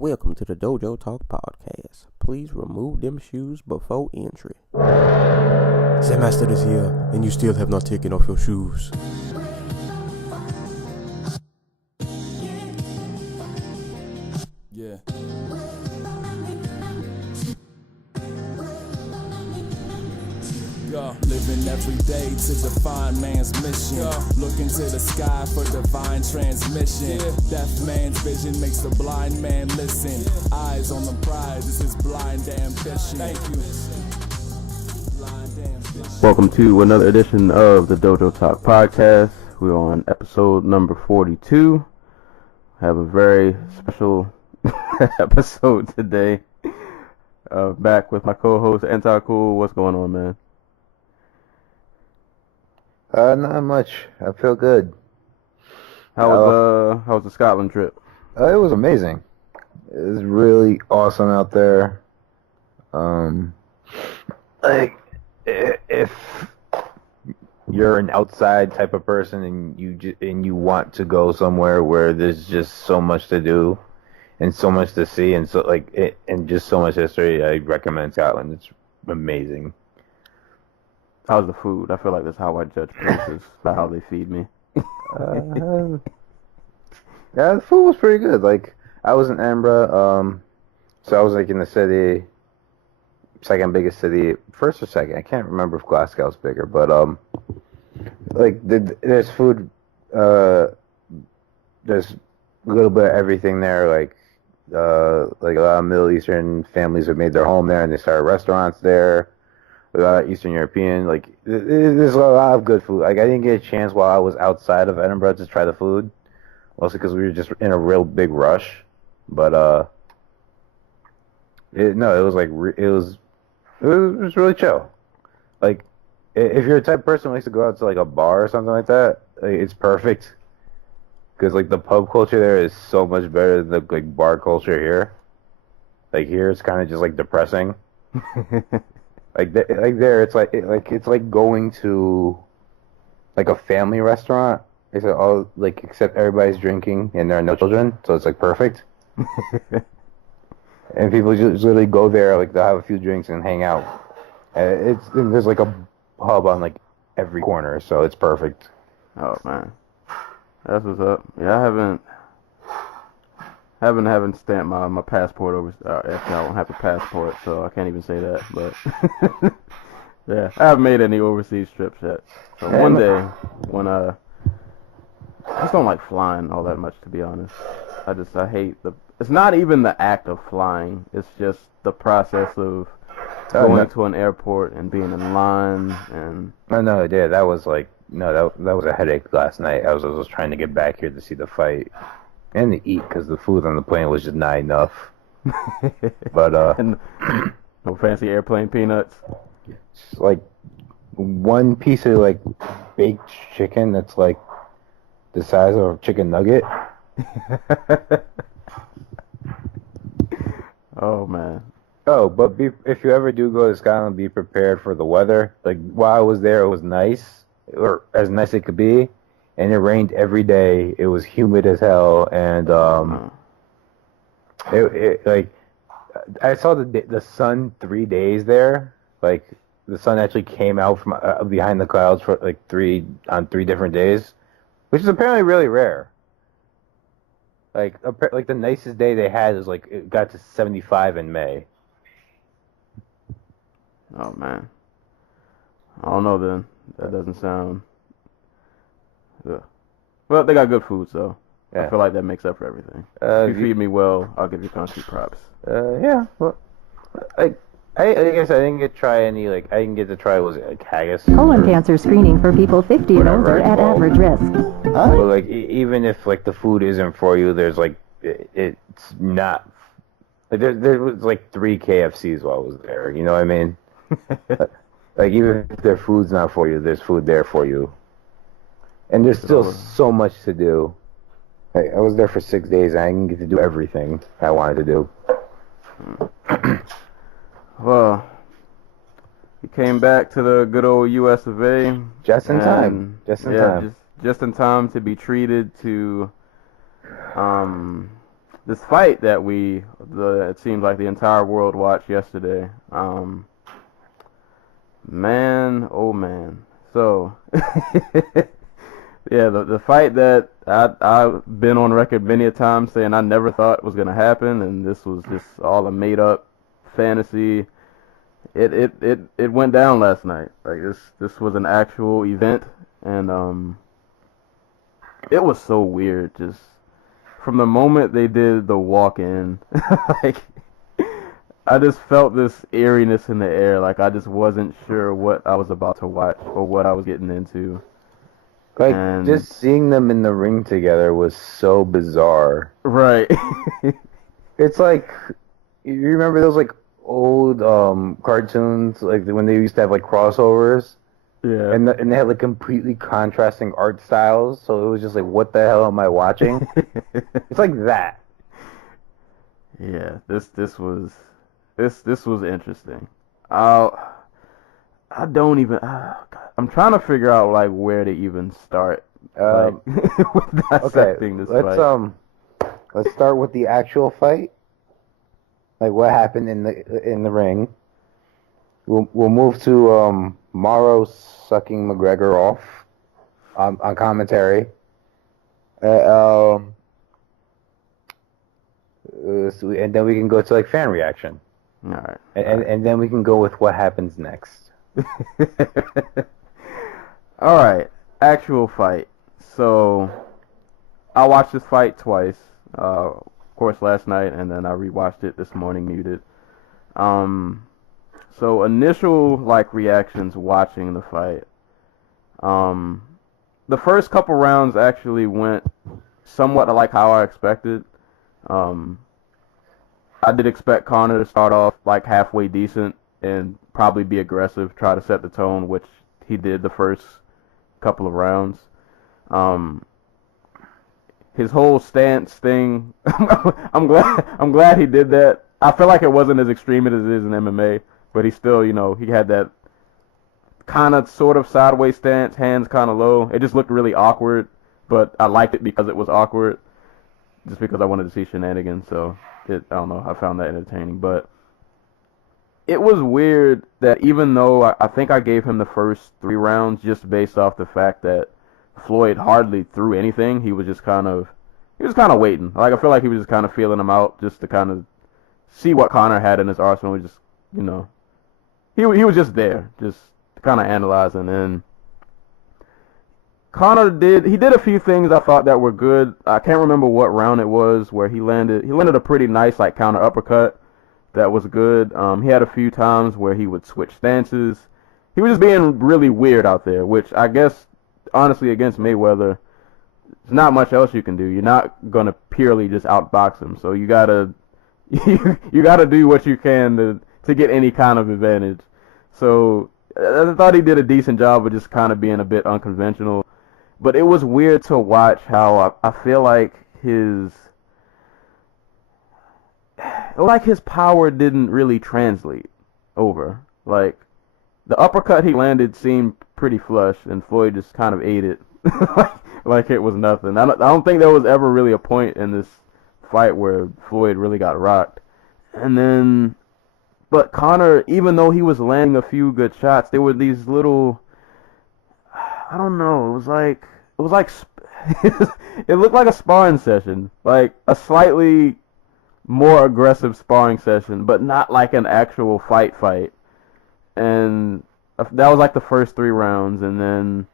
welcome to the Dojo Talk Podcast. Please remove them shoes before entry. Sam Master is here, and you still have not taken off your shoes. Yeah. Living every day to define man's mission. Looking to the sky for divine transmission. Deaf man's vision makes the blind man listen. Eyes on the prize, this is blind ambition. Thank you. Blind ambition. Welcome to another edition of the Dojo Talk Podcast. We're on episode number 42. Have a very special episode today. Back with my co-host Anti-Cool. What's going on, man? Not much. I feel good. How was the Scotland trip? It was amazing. It was really awesome out there. If you're an outside type of person and you want to go somewhere where there's just so much to do and so much to see and just so much history, I recommend Scotland. It's amazing. How's the food? I feel like that's how I judge places, by how they feed me. Yeah, the food was pretty good. Like, I was in Edinburgh, so I was like in the city, second biggest city, first or second. I can't remember if Glasgow's bigger, but there's food. There's a little bit of everything there. Like a lot of Middle Eastern families have made their home there, and they started restaurants there. A lot of Eastern European, there's a lot of good food. Like, I didn't get a chance while I was outside of Edinburgh to try the food, mostly because we were just in a real big rush. But it was really chill. Like, if you're a type of person who likes to go out to like a bar or something like that, it's perfect. Because like the pub culture there is so much better than the bar culture here. Like here, it's kind of just like depressing. It's like going to like a family restaurant. Except everybody's drinking and there are no children, so it's like perfect. And people just literally go there, like they'll have a few drinks and hang out. There's like a pub on like every corner, so it's perfect. Oh man, that's what's up. Yeah, I haven't stamped my passport over. Actually, I don't have a passport, so I can't even say that. But yeah, I haven't made any overseas trips yet. So one day, when I just don't like flying all that much, to be honest. I hate it's not even the act of flying. It's just the process of going to an airport and being in line and. No, yeah, that was that was a headache last night. I was trying to get back here to see the fight. And to eat, because the food on the plane was just not enough. But, no fancy airplane peanuts. It's like one piece of, like, baked chicken that's, like, the size of a chicken nugget. Oh, man. Oh, but if you ever do go to Scotland, be prepared for the weather. Like, while I was there, it was nice, or as nice as it could be. And it rained every day. It was humid as hell, and I saw the sun 3 days there. Like the sun actually came out from behind the clouds for like 3 different days, which is apparently really rare. Like the nicest day they had was like it got to 75 in May. Oh man, I don't know then. That doesn't sound. Yeah. Well, they got good food, so yeah. I feel like that makes up for everything. If you feed me well, I'll give you concrete props. Yeah. Well, I guess I didn't get to try any. I didn't get to try haggis. Colon cancer screening for people 50 and older at average risk. But even if the food isn't for you, there's it's not. There was 3 KFCs while I was there. You know what I mean? Even if their food's not for you, there's food there for you. And there's still so much to do. I was there for 6 days, and I didn't get to do everything I wanted to do. Well, you came back to the good old U.S. of A. Just in time. Just in time to be treated to this fight that it seems like the entire world watched yesterday. Man, oh man. So, yeah, the fight that I've been on record many a time saying I never thought was gonna happen, and this was just all a made up fantasy. It went down last night. Like this was an actual event, and it was so weird. Just from the moment they did the walk-in, like I just felt this eeriness in the air. Like I just wasn't sure what I was about to watch or what I was getting into. Like, and just seeing them in the ring together was so bizarre. Right. It's like, you remember those like old cartoons, like when they used to have like crossovers? Yeah. And they had like completely contrasting art styles, so it was just like, what the hell am I watching? It's like that. Yeah, this was interesting. I don't even. I'm trying to figure out like where to even start. With dissecting this fight. Let's start with the actual fight. Like what happened in the ring. We'll move to Morrow sucking McGregor off on commentary. And then we can go to like fan reaction. All right. And then we can go with what happens next. All right, actual fight. So I watched this fight twice. Of course, last night, and then I rewatched it this morning, muted. So initial like reactions watching the fight. The first couple rounds actually went somewhat like how I expected. I did expect Conor to start off like halfway decent and probably be aggressive, try to set the tone, which he did the first couple of rounds. His whole stance thing, I'm glad he did that. I feel like it wasn't as extreme as it is in MMA, but he still, he had that kind of sort of sideways stance, hands kind of low. It just looked really awkward, but I liked it because it was awkward, just because I wanted to see shenanigans. So I don't know, I found that entertaining, but it was weird that even though I think I gave him the first 3 rounds just based off the fact that Floyd hardly threw anything, he was kind of waiting. Like I feel like he was just kind of feeling him out just to kind of see what Conor had in his arsenal. Just he was just there, just kind of analyzing. And Conor did a few things I thought that were good. I can't remember what round it was where he landed a pretty nice like counter uppercut. That was good. He had a few times where he would switch stances. He was just being really weird out there, which I guess, honestly, against Mayweather, there's not much else you can do. You're not going to purely just outbox him. So you got to do what you can to get any kind of advantage. So I thought he did a decent job of just kind of being a bit unconventional. But it was weird to watch how I feel like his power didn't really translate over. Like, the uppercut he landed seemed pretty flush, and Floyd just kind of ate it like it was nothing. I don't think there was ever really a point in this fight where Floyd really got rocked. But Conor, even though he was landing a few good shots, there were these little, I don't know, it was like it looked like a sparring session, like a slightly more aggressive sparring session, but not like an actual fight. And that was like the first 3 rounds, and then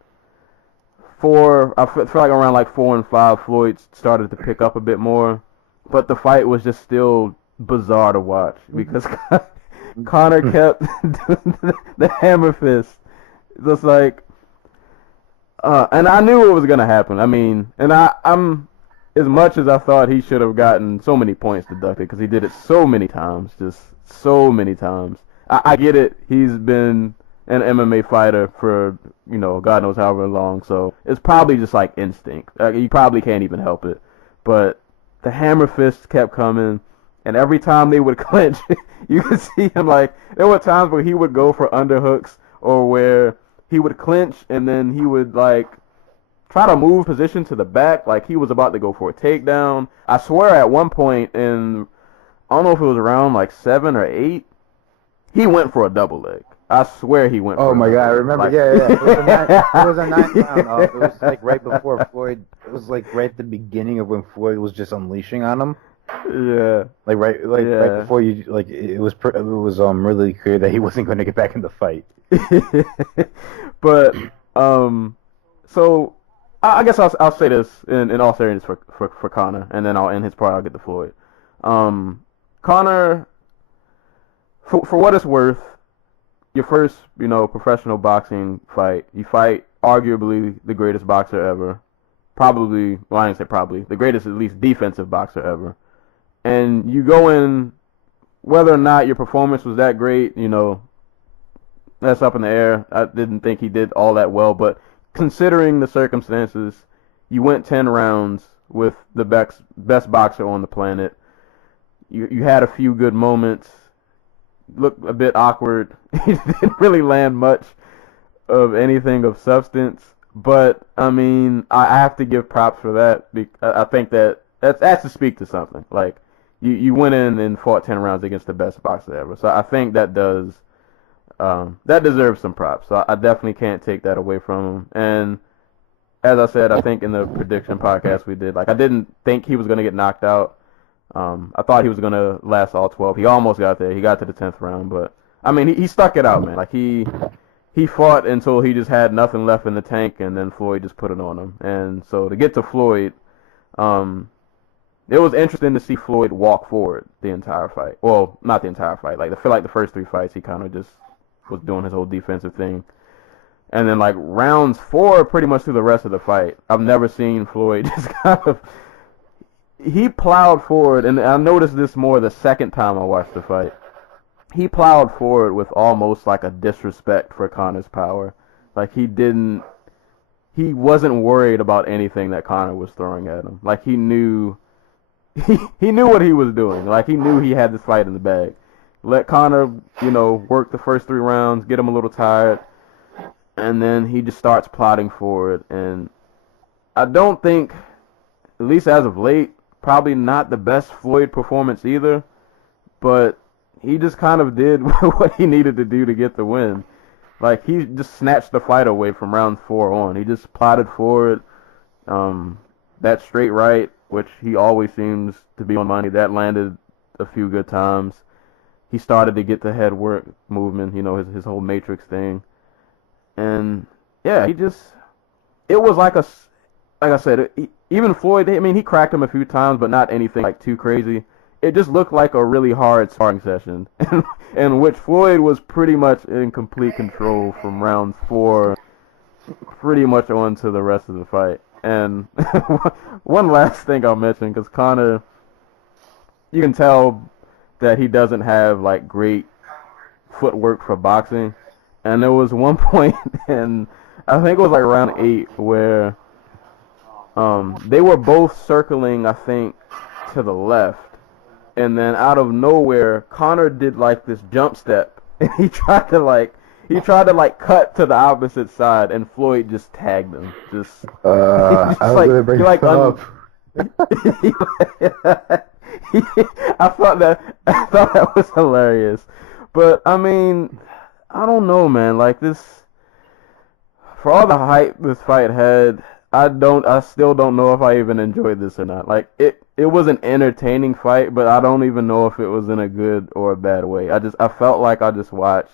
I feel like around like 4 and 5, Floyd started to pick up a bit more, but the fight was just still bizarre to watch because Conor kept doing the hammer fist, just like, and I knew it was gonna happen. I mean, and I'm. As much as I thought he should have gotten so many points deducted because he did it so many times, just so many times. I get it. He's been an MMA fighter for, God knows however long, so it's probably just like instinct. You probably can't even help it. But the hammer fists kept coming, and every time they would clinch, you could see him like, there were times where he would go for underhooks or where he would clinch and then he would like try to move position to the back, like he was about to go for a takedown. I swear at one point in, I don't know if it was around like 7 or 8, he went for a double leg. I swear he went for Oh a my double God, I leg. remember. Like, Yeah. It was a 9th round. It was like right before Floyd. It was like right at the beginning of when Floyd was just unleashing on him. Yeah. Right before you, like, it was really clear that he wasn't going to get back in the fight. But so I guess I'll say this in all seriousness for Conor, and then I'll end his part. I'll get to Floyd. Conor, for what it's worth, your first professional boxing fight, you fight arguably the greatest boxer ever, probably, well, I didn't say probably, the greatest at least defensive boxer ever, and you go in, whether or not your performance was that great, that's up in the air. I didn't think he did all that well, but considering the circumstances, you went 10 rounds with the best boxer on the planet. You had a few good moments. Looked a bit awkward. He didn't really land much of anything of substance. But, I mean, I have to give props for that. I think that's to speak to something. Like, you went in and fought 10 rounds against the best boxer ever. So I think that deserves some props. So I definitely can't take that away from him. And as I said, I think in the prediction podcast we did, like, I didn't think he was going to get knocked out. I thought he was going to last all 12. He almost got there. He got to the 10th round. But, I mean, he stuck it out, man. Like, he fought until he just had nothing left in the tank, and then Floyd just put it on him. And so to get to Floyd, it was interesting to see Floyd walk forward the entire fight. Well, not the entire fight. Like, I feel like the first 3 fights he kind of just was doing his whole defensive thing. And then, like, rounds 4 pretty much through the rest of the fight, I've never seen Floyd just kind of... He plowed forward, and I noticed this more the second time I watched the fight. He plowed forward with almost like a disrespect for Conor's power. Like, he wasn't worried about anything that Conor was throwing at him. Like, he knew what he was doing. Like, he knew he had this fight in the bag. Let Conor, work the first 3 rounds, get him a little tired, and then he just starts plodding forward. And I don't think, at least as of late, probably not the best Floyd performance either, but he just kind of did what he needed to do to get the win. Like, he just snatched the fight away from round 4 on. He just plodded forward. That straight right, which he always seems to be on money, that landed a few good times. He started to get the head work movement, his whole matrix thing. And, yeah, it was like I said, even Floyd, I mean, he cracked him a few times, but not anything like too crazy. It just looked like a really hard sparring session, in which Floyd was pretty much in complete control from round 4, pretty much on to the rest of the fight. And one last thing I'll mention, because Conor, you can tell that he doesn't have, like, great footwork for boxing. And there was one point, and I think it was like round 8, where they were both circling, I think, to the left. And then out of nowhere, Conor did like this jump step, and he tried to cut to the opposite side, and Floyd just tagged him. I was gonna bring it up. I thought that was hilarious. But I mean, I don't know, man. Like, this, for all the hype this fight had, I still don't know if I even enjoyed this or not. Like, it was an entertaining fight, but I don't even know if it was in a good or a bad way. I felt like I just watched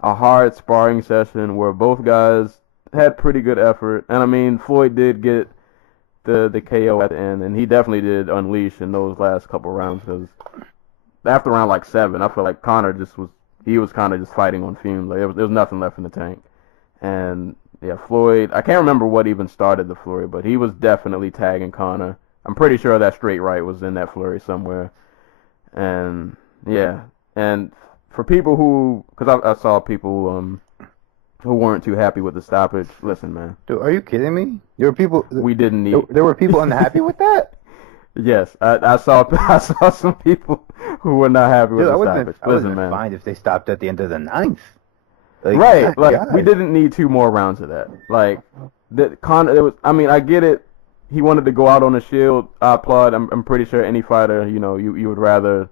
a hard sparring session where both guys had pretty good effort. And I mean, Floyd did get the KO at the end, and he definitely did unleash in those last couple rounds, because after round like 7, I feel like Conor was kind of just fighting on fumes. Like, there was nothing left in the tank. And yeah, Floyd, I can't remember what even started the flurry, but he was definitely tagging Conor. I'm pretty sure that straight right was in that flurry somewhere. And yeah, and for people who, because I saw people who weren't too happy with the stoppage, listen, man. Dude, are you kidding me? There were people. We didn't need. There were people unhappy with that? Yes, I saw some people who were not happy with the stoppage. I wouldn't mind if they stopped at the end of the 9th. Like, Right, like God. we didn't need 2 more rounds of that. Like Conor, it was. I mean, I get it. He wanted to go out on a shield. I applaud. I'm pretty sure any fighter, you would rather,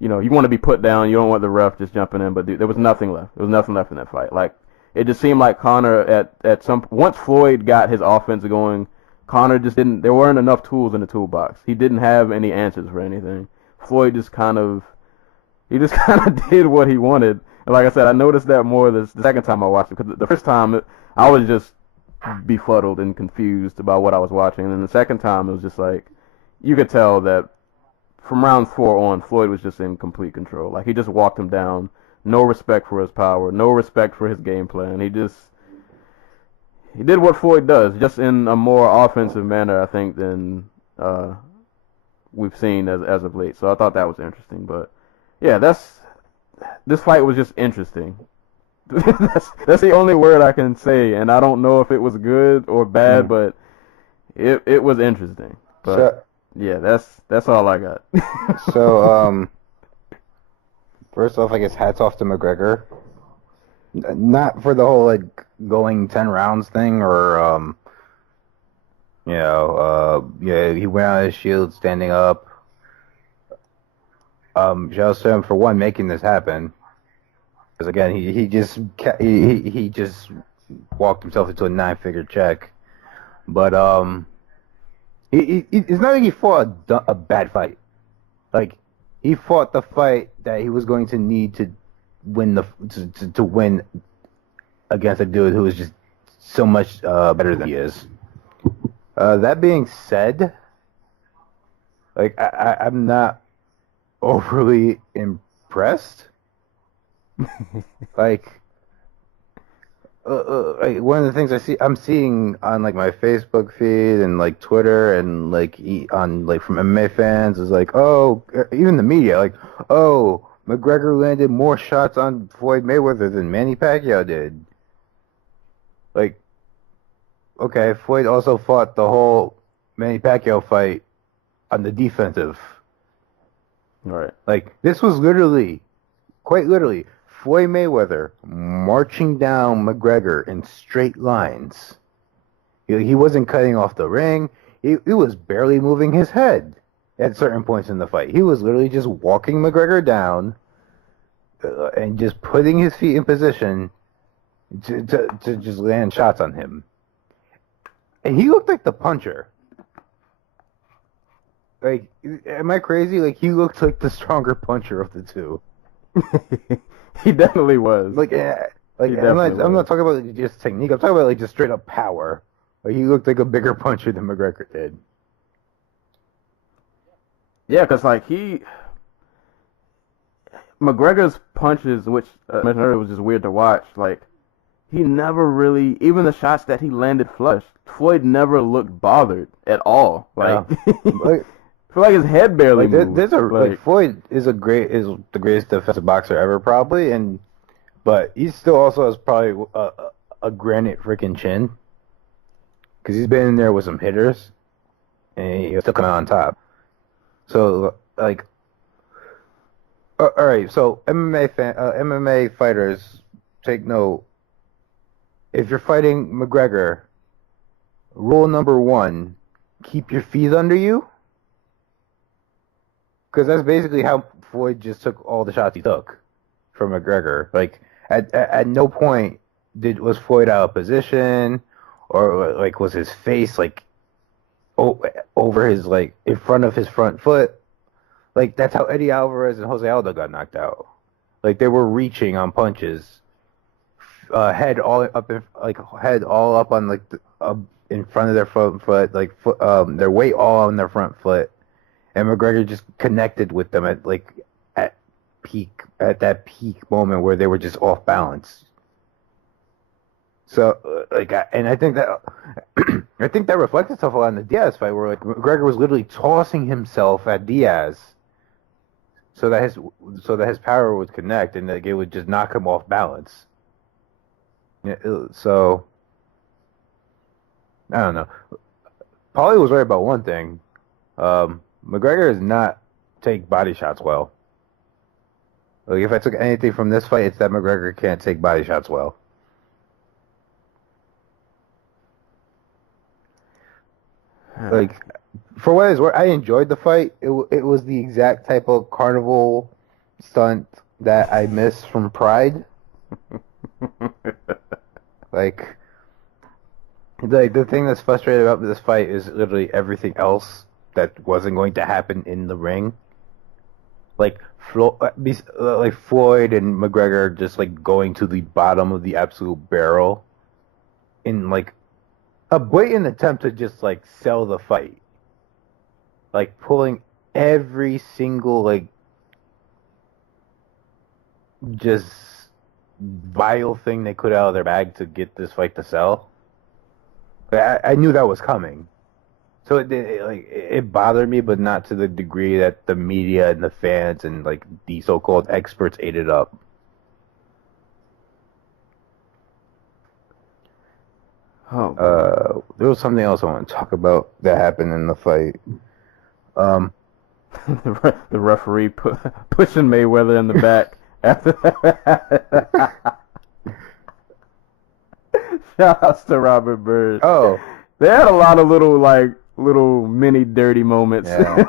you want to be put down. You don't want the ref just jumping in. But there was nothing left. There was nothing left in that fight. Like it just seemed like Conor once Floyd got his offense going, Conor just didn't. There weren't enough tools in the toolbox. He didn't have any answers for anything. Floyd just kind of did what he wanted. And like I said, I noticed that more the second time I watched it, because the first time I was just befuddled and confused about what I was watching, and then the second time it was just like you could tell that from round 4 on, Floyd was just in complete control. Like he just walked him down, no respect for his power, no respect for his game plan. He did what Floyd does, just in a more offensive manner, I think, than we've seen as of late. So I thought that was interesting, but yeah, this fight was just interesting. that's the only word I can say, and I don't know if it was good or bad, but it was interesting. But yeah, that's all I got. So first off, I guess hats off to McGregor. Not for the whole like going 10 rounds thing, or yeah, he went on his shield, standing up. Shout out to him for one making this happen. Because again, he just walked himself into a 9-figure check. But it's not like he fought a bad fight. Like he fought the fight that he was going to need to win to win against a dude who is just so much better than he is. That being said, like I'm not overly impressed. like one of the things I'm seeing on like my Facebook feed and like Twitter and like on like from MMA fans is like, oh, even the media, like, oh, McGregor landed more shots on Floyd Mayweather than Manny Pacquiao did. Like, okay, Floyd also fought the whole Manny Pacquiao fight on the defensive. Right. Like, this was quite literally, Floyd Mayweather marching down McGregor in straight lines. He wasn't cutting off the ring. He was barely moving his head at certain points in the fight. He was literally just walking McGregor down and just putting his feet in position to just land shots on him. And he looked like the puncher. Like, am I crazy? Like, he looked like the stronger puncher of the two. He definitely was. Like, I'm not talking about like, just technique. I'm talking about like just straight up power. Like, he looked like a bigger puncher than McGregor did. Yeah, because like McGregor's punches, which I mentioned earlier, was just weird to watch. Like, he never really, even the shots that he landed flush, Floyd never looked bothered at all. Like, I feel like his head barely moved. Floyd is the greatest defensive boxer ever, probably, but he still also has probably a granite freaking chin, because he's been in there with some hitters, and he's still coming out on top. So like, all right, so MMA fighters, take note. If you're fighting McGregor, rule number 1: keep your feet under you. Because that's basically how Floyd just took all the shots he took from McGregor. Like, at no point was Floyd out of position, or like was his face like over his, like, in front of his front foot. Like, that's how Eddie Alvarez and Jose Aldo got knocked out. Like, they were reaching on punches, head all up on like in front of their front foot, like their weight all on their front foot. And McGregor just connected with them at that peak moment where they were just off balance. So I think that reflects itself a lot in the Diaz fight, where like McGregor was literally tossing himself at Diaz, so that his power would connect and like it would just knock him off balance. Yeah, so I don't know. Paulie was right about one thing. McGregor does not take body shots well. Like, if I took anything from this fight, it's that McGregor can't take body shots well. Like, for what it's worth, I enjoyed the fight. It was the exact type of carnival stunt that I miss from Pride. Like the thing that's frustrating about this fight is literally everything else that wasn't going to happen in the ring. Like Floyd and McGregor just like going to the bottom of the absolute barrel in like a blatant attempt to just like sell the fight. Like pulling every single like just vile thing they could out of their bag to get this fight to sell. I knew that was coming. So it bothered me, but not to the degree that the media and the fans and like the so-called experts ate it up. Oh. There was something else I want to talk about that happened in the fight. The referee pushing Mayweather in the back after that. Shout outs to Robert Bird. Oh, they had a lot of little mini dirty moments. Yeah.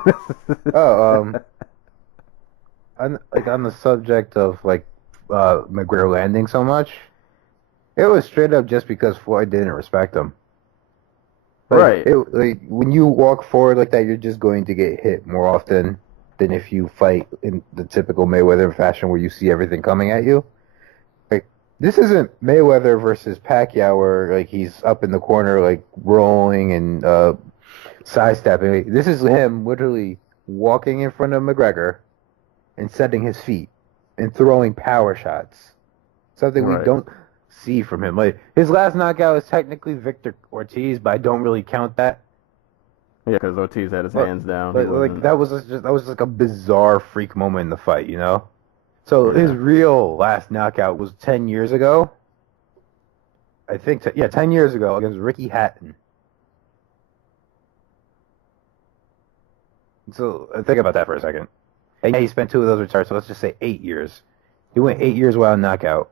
On the subject of like McGregor landing so much, it was straight up just because Floyd didn't respect him. Right. When you walk forward like that, you're just going to get hit more often than if you fight in the typical Mayweather fashion where you see everything coming at you. Like, this isn't Mayweather versus Pacquiao where like he's up in the corner like rolling and sidestepping. This is him literally walking in front of McGregor and setting his feet and throwing power shots. Something we don't see from him. Like, his last knockout is technically Victor Ortiz, but I don't really count that. Yeah, because Ortiz had his hands down. But like that was like a bizarre freak moment in the fight, you know. So his real last knockout was 10 years ago. I think 10 years ago against Ricky Hatton. So think about that for a second. And yeah, he spent 2 of those retired, so let's just say 8 years. He went 8 years without a knockout.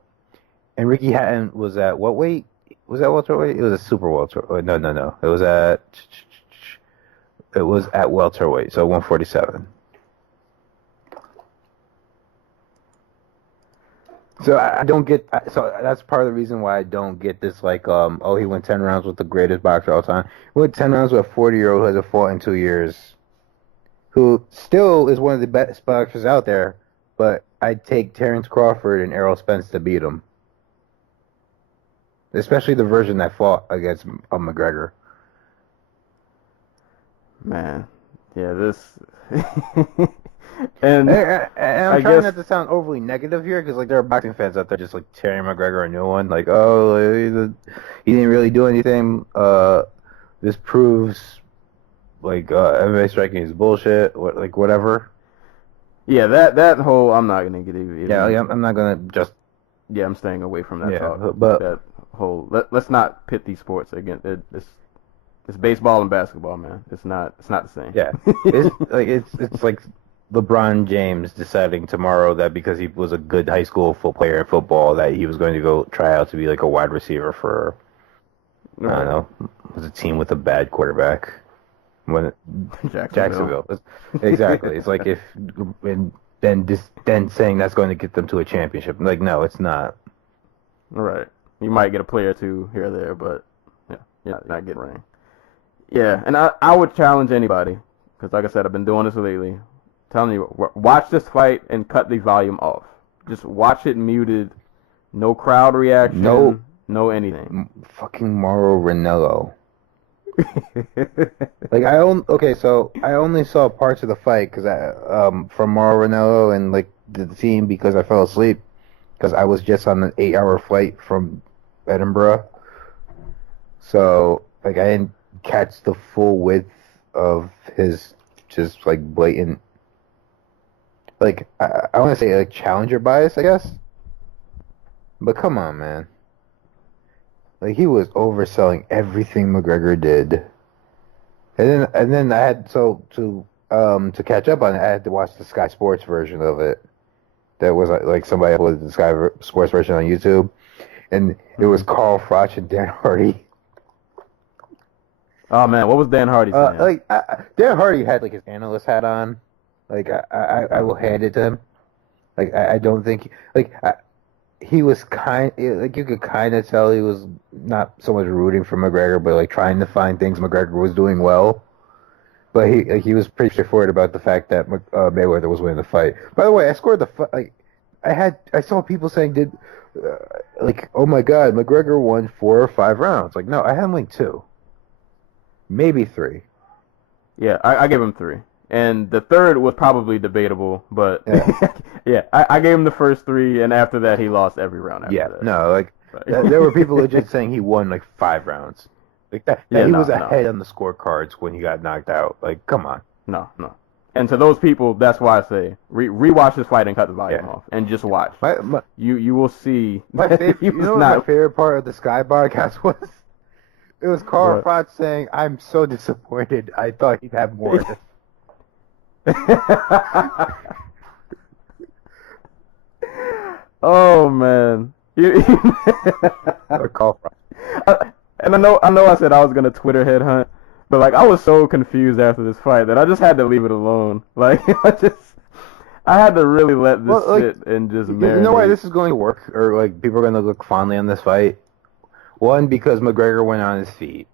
And Ricky Hatton was at what weight? Was that welterweight? It was a super welterweight. No. It was at welterweight, so 147. So I don't get. So that's part of the reason why I don't get this. Like, he went 10 rounds with the greatest boxer of all time. He went 10 rounds with a 40-year-old who hasn't fought in 2 years, who still is one of the best boxers out there. But I'd take Terrence Crawford and Errol Spence to beat him. Especially the version that fought against McGregor. Man, yeah, this... and I'm trying not to sound overly negative here, because like there are boxing fans out there just like tearing McGregor a new one. Like, he didn't really do anything. This proves like MMA striking is bullshit. Whatever. Yeah, that whole... I'm not going to get even... Yeah, I'm not going to just... Yeah, I'm staying away from that talk. But that whole... Let's not pit these sports again. It's baseball and basketball, man. It's not the same. Yeah. It's like LeBron James deciding tomorrow that because he was a good high school player in football that he was going to go try out to be like a wide receiver for, I don't know, it was a team with a bad quarterback. When Jacksonville. Exactly. It's like then saying that's going to get them to a championship. Like, no, it's not. Right. You might get a player or two here or there, but yeah, you're not getting a ring. Yeah, and I would challenge anybody, because like I said, I've been doing this lately. Telling you, watch this fight and cut the volume off. Just watch it muted. No crowd reaction. No anything. Fucking Mauro Ranallo. Like I only saw parts of the fight because from Mauro Ranallo and like the team because I fell asleep because I was just on an 8-hour flight from Edinburgh, so like I didn't catch the full width of his just like blatant, like I want to say like challenger bias, I guess, but come on, man. Like, he was overselling everything McGregor did, and then I had to catch up on it. I had to watch the Sky Sports version of it. that was like somebody uploaded the Sky Sports version on YouTube, and it was Carl Froch and Dan Hardy. Oh man, what was Dan Hardy saying? Dan Hardy had like his analyst hat on. Like I will hand it to him. Like I don't think he was like you could kind of tell he was not so much rooting for McGregor, but like trying to find things McGregor was doing well. But he was pretty straightforward about the fact that Mayweather was winning the fight. By the way, I scored the fight. I saw people saying oh my God, McGregor won 4 or 5 rounds. Like no, I had him like 2. Maybe 3. Yeah, I gave him 3. And the third was probably debatable, but yeah, I gave him the first 3, and after that he lost every round after that. No, like there were people legit saying he won like 5 rounds. Like that he was ahead on the scorecards when he got knocked out. Like, come on. No. And to those people, that's why I say rewatch this fight and cut the volume off and just watch. You will see. My favorite, my favorite part of the Sky podcast was? It was Carl Froch saying, "I'm so disappointed. I thought he'd have more." Oh man. Carl Froch. And I know I said I was gonna Twitter headhunt, but like I was so confused after this fight that I just had to leave it alone. Like I had to really let this sit and just marinate. You know why this is going to work, or like people are going to look fondly on this fight? One, because McGregor went on his feet.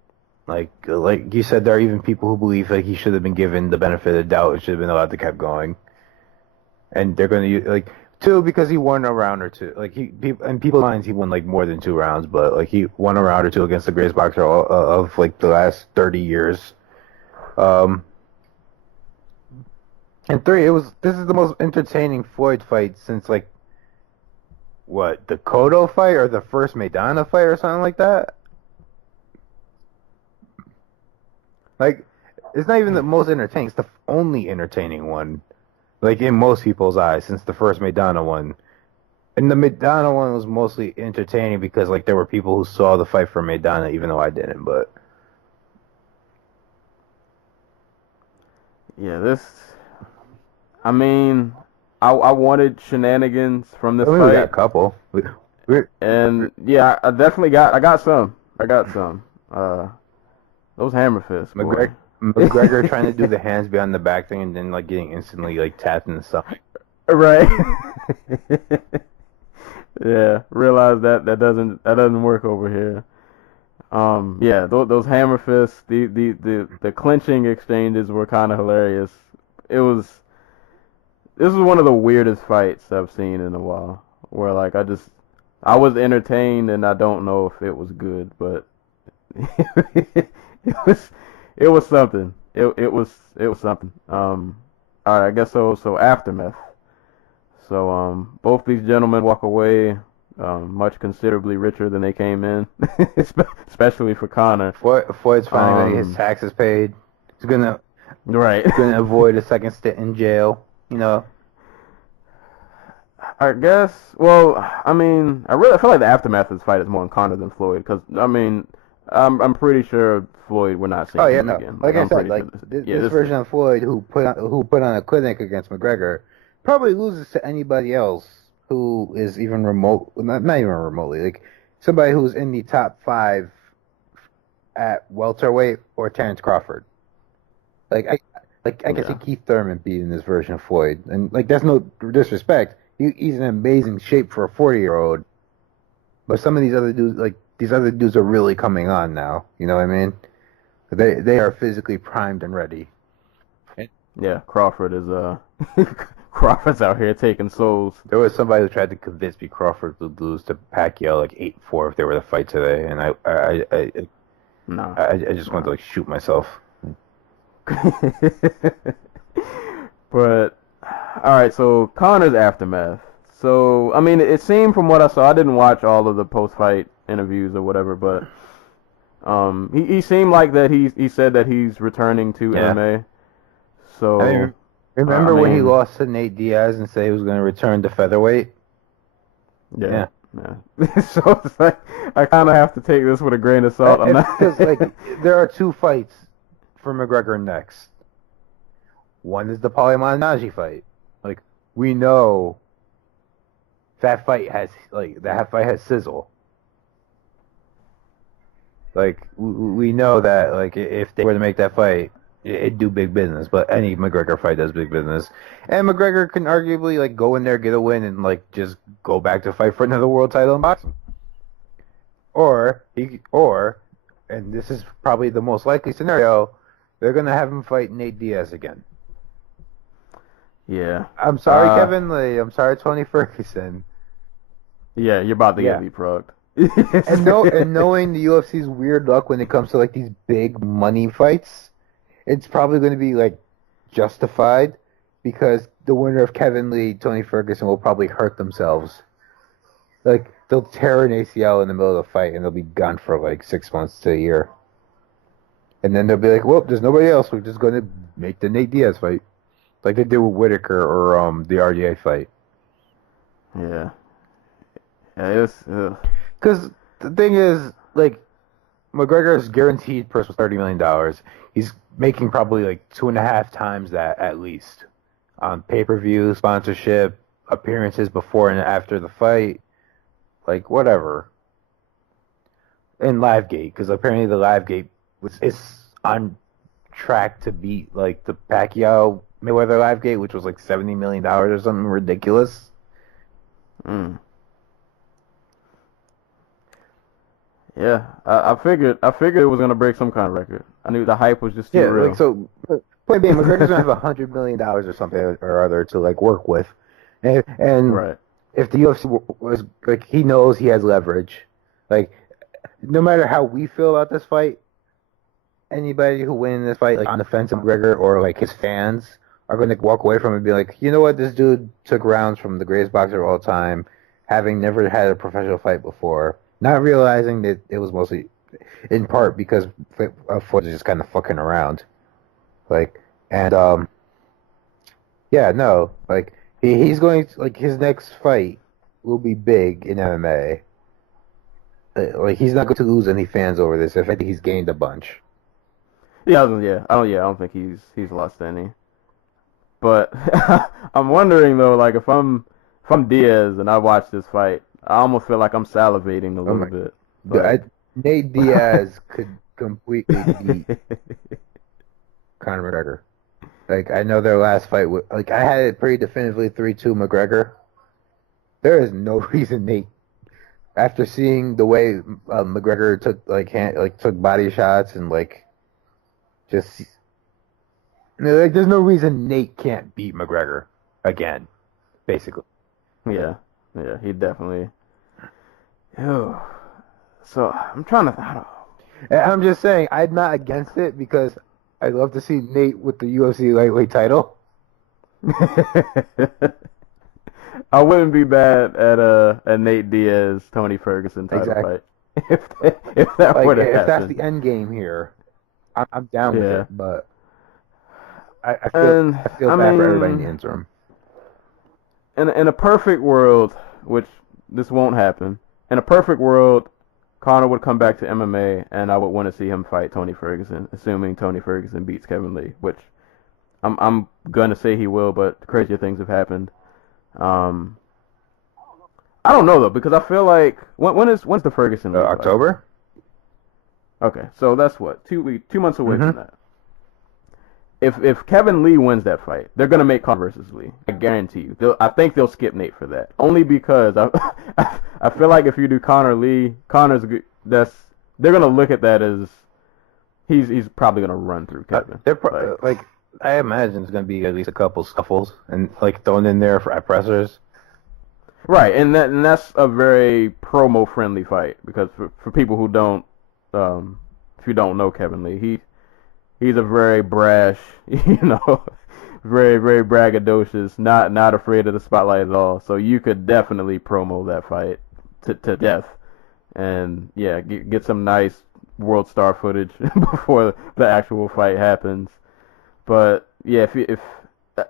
Like you said, there are even people who believe like he should have been given the benefit of the doubt. It should have been allowed to keep going. And they're going to use 2, because he won a round or 2. Like in people's minds, he won like more than 2 rounds, but like he won a round or 2 against the greatest boxer of like the last 30 years. And 3, this is the most entertaining Floyd fight since like the Cotto fight or the first Maidana fight or something like that. Like, it's not even the most entertaining. It's the only entertaining one. Like, in most people's eyes, since the first Maidana one. And the Maidana one was mostly entertaining because, like, there were people who saw the fight for Maidana, even though I didn't, but... Yeah, I mean, I wanted shenanigans from this fight. We got a couple. Yeah, I definitely got some. Those hammer fists, boy. McGregor trying to do the hands behind the back thing and then like getting instantly like tapped in the stomach. Right. Yeah, realize that doesn't work over here. Yeah, those hammer fists, the clinching exchanges were kind of hilarious. This was one of the weirdest fights I've seen in a while, where like I was entertained and I don't know if it was good, but it was something. It was something. All right, I guess so. So aftermath. So both these gentlemen walk away much considerably richer than they came in, especially for Conor. Floyd's finally gonna get his taxes paid. He's gonna avoid a second stint in jail. You know. I guess. Well, I mean, I feel like the aftermath of this fight is more on Conor than Floyd, because I mean, I'm pretty sure Floyd we're not seeing him again. Like I said, like this version of Floyd who put on a clinic against McGregor probably loses to anybody else who is even not even remotely, like somebody who's in the top 5 at welterweight or Terrence Crawford. I can see Keith Thurman beating this version of Floyd, and like that's no disrespect. He's in amazing shape for a 40-year-old, but some of these other dudes are really coming on now. You know what I mean? They are physically primed and ready. Yeah, Crawford is Crawford's out here taking souls. There was somebody who tried to convince me Crawford would lose to Pacquiao like 8-4 if they were to fight today, and I just wanted to like shoot myself. But all right, so Conor's aftermath. So I mean, it seemed from what I saw, I didn't watch all of the post-fight interviews or whatever, but he seemed like that he said that he's returning to MMA. So I mean, remember when he lost to Nate Diaz and said he was going to return to featherweight? Yeah. So it's like I kind of have to take this with a grain of salt. Because like there are 2 fights for McGregor next. One is the Paulie Malignaggi fight. Like we know that fight has sizzle. Like we know that like if they were to make that fight, it'd do big business. But any McGregor fight does big business, and McGregor can arguably like go in there, get a win, and like just go back to fight for another world title in boxing. Or and this is probably the most likely scenario, they're gonna have him fight Nate Diaz again. Yeah. I'm sorry, Kevin Lee. I'm sorry, Tony Ferguson. Yeah, you're about to get leapfrogged. and knowing the UFC's weird luck when it comes to like these big money fights, it's probably going to be like justified because the winner of Kevin Lee, Tony Ferguson, will probably hurt themselves. Like they'll tear an ACL in the middle of the fight and they'll be gone for like 6 months to a year. And then they'll be like, well, there's nobody else. We're just going to make the Nate Diaz fight. Like they did with Whitaker or the RDA fight. Yeah. Yeah, it's... Because the thing is, like, McGregor's guaranteed purse was $30 million. He's making probably like 2.5 times that at least on pay-per-view, sponsorship, appearances before and after the fight, like whatever. And Livegate, because apparently the Livegate is on track to beat like the Pacquiao Mayweather Livegate, which was like $70 million or something ridiculous. Yeah, I figured it was gonna break some kind of record. I knew the hype was just too real. Like so. Point being, McGregor's gonna have $100 million or something or other to like work with, and right. If the UFC was like, he knows he has leverage. Like, no matter how we feel about this fight, anybody who wins this fight, like on the fence of McGregor or like his fans, are going to walk away from it and be like, you know what, this dude took rounds from the greatest boxer of all time, having never had a professional fight before. Not realizing that it was mostly, in part, because Ford is just kind of fucking around. Like, and, yeah, no, like, he's going to, like, his next fight will be big in MMA. Like, he's not going to lose any fans over this. I think he's gained a bunch. I don't think he's lost any. But I'm wondering, though, like, if I'm Diaz and I watch this fight, I almost feel like I'm salivating a little bit. But Nate Diaz could completely beat Conor McGregor. Like, I know their last fight, like, I had it pretty definitively 3-2 McGregor. There is no reason Nate, after seeing the way McGregor took body shots and, like, just, like, there's no reason Nate can't beat McGregor again, basically. Yeah, he definitely. Ew. So I'm trying to. I'm just saying, I'm not against it because I'd love to see Nate with the UFC lightweight title. I wouldn't be bad at a Nate Diaz Tony Ferguson title fight if that were to happen. If that's the end game here, I'm down with it. But I feel bad for everybody in the interim. In a perfect world, which this won't happen, in a perfect world, Conor would come back to MMA, and I would want to see him fight Tony Ferguson, assuming Tony Ferguson beats Kevin Lee, which I'm gonna say he will, but crazier things have happened. I don't know though, because I feel like when's the Ferguson Lee October? Fight? Okay, so that's what 2 months away from that. If Kevin Lee wins that fight, they're gonna make Conor versus Lee. I guarantee you. I think they'll skip Nate for that. Only because I feel like if you do Conor Lee, they're gonna look at that as he's probably gonna run through Kevin. Like I imagine it's gonna be at least a couple scuffles and like thrown in there for pressers. Right, and that's a very promo friendly fight because for people who don't, if you don't know Kevin Lee, he's a very brash, very, very braggadocious, not afraid of the spotlight at all. So you could definitely promo that fight to death. And, yeah, get some nice world star footage before the actual fight happens. But, yeah,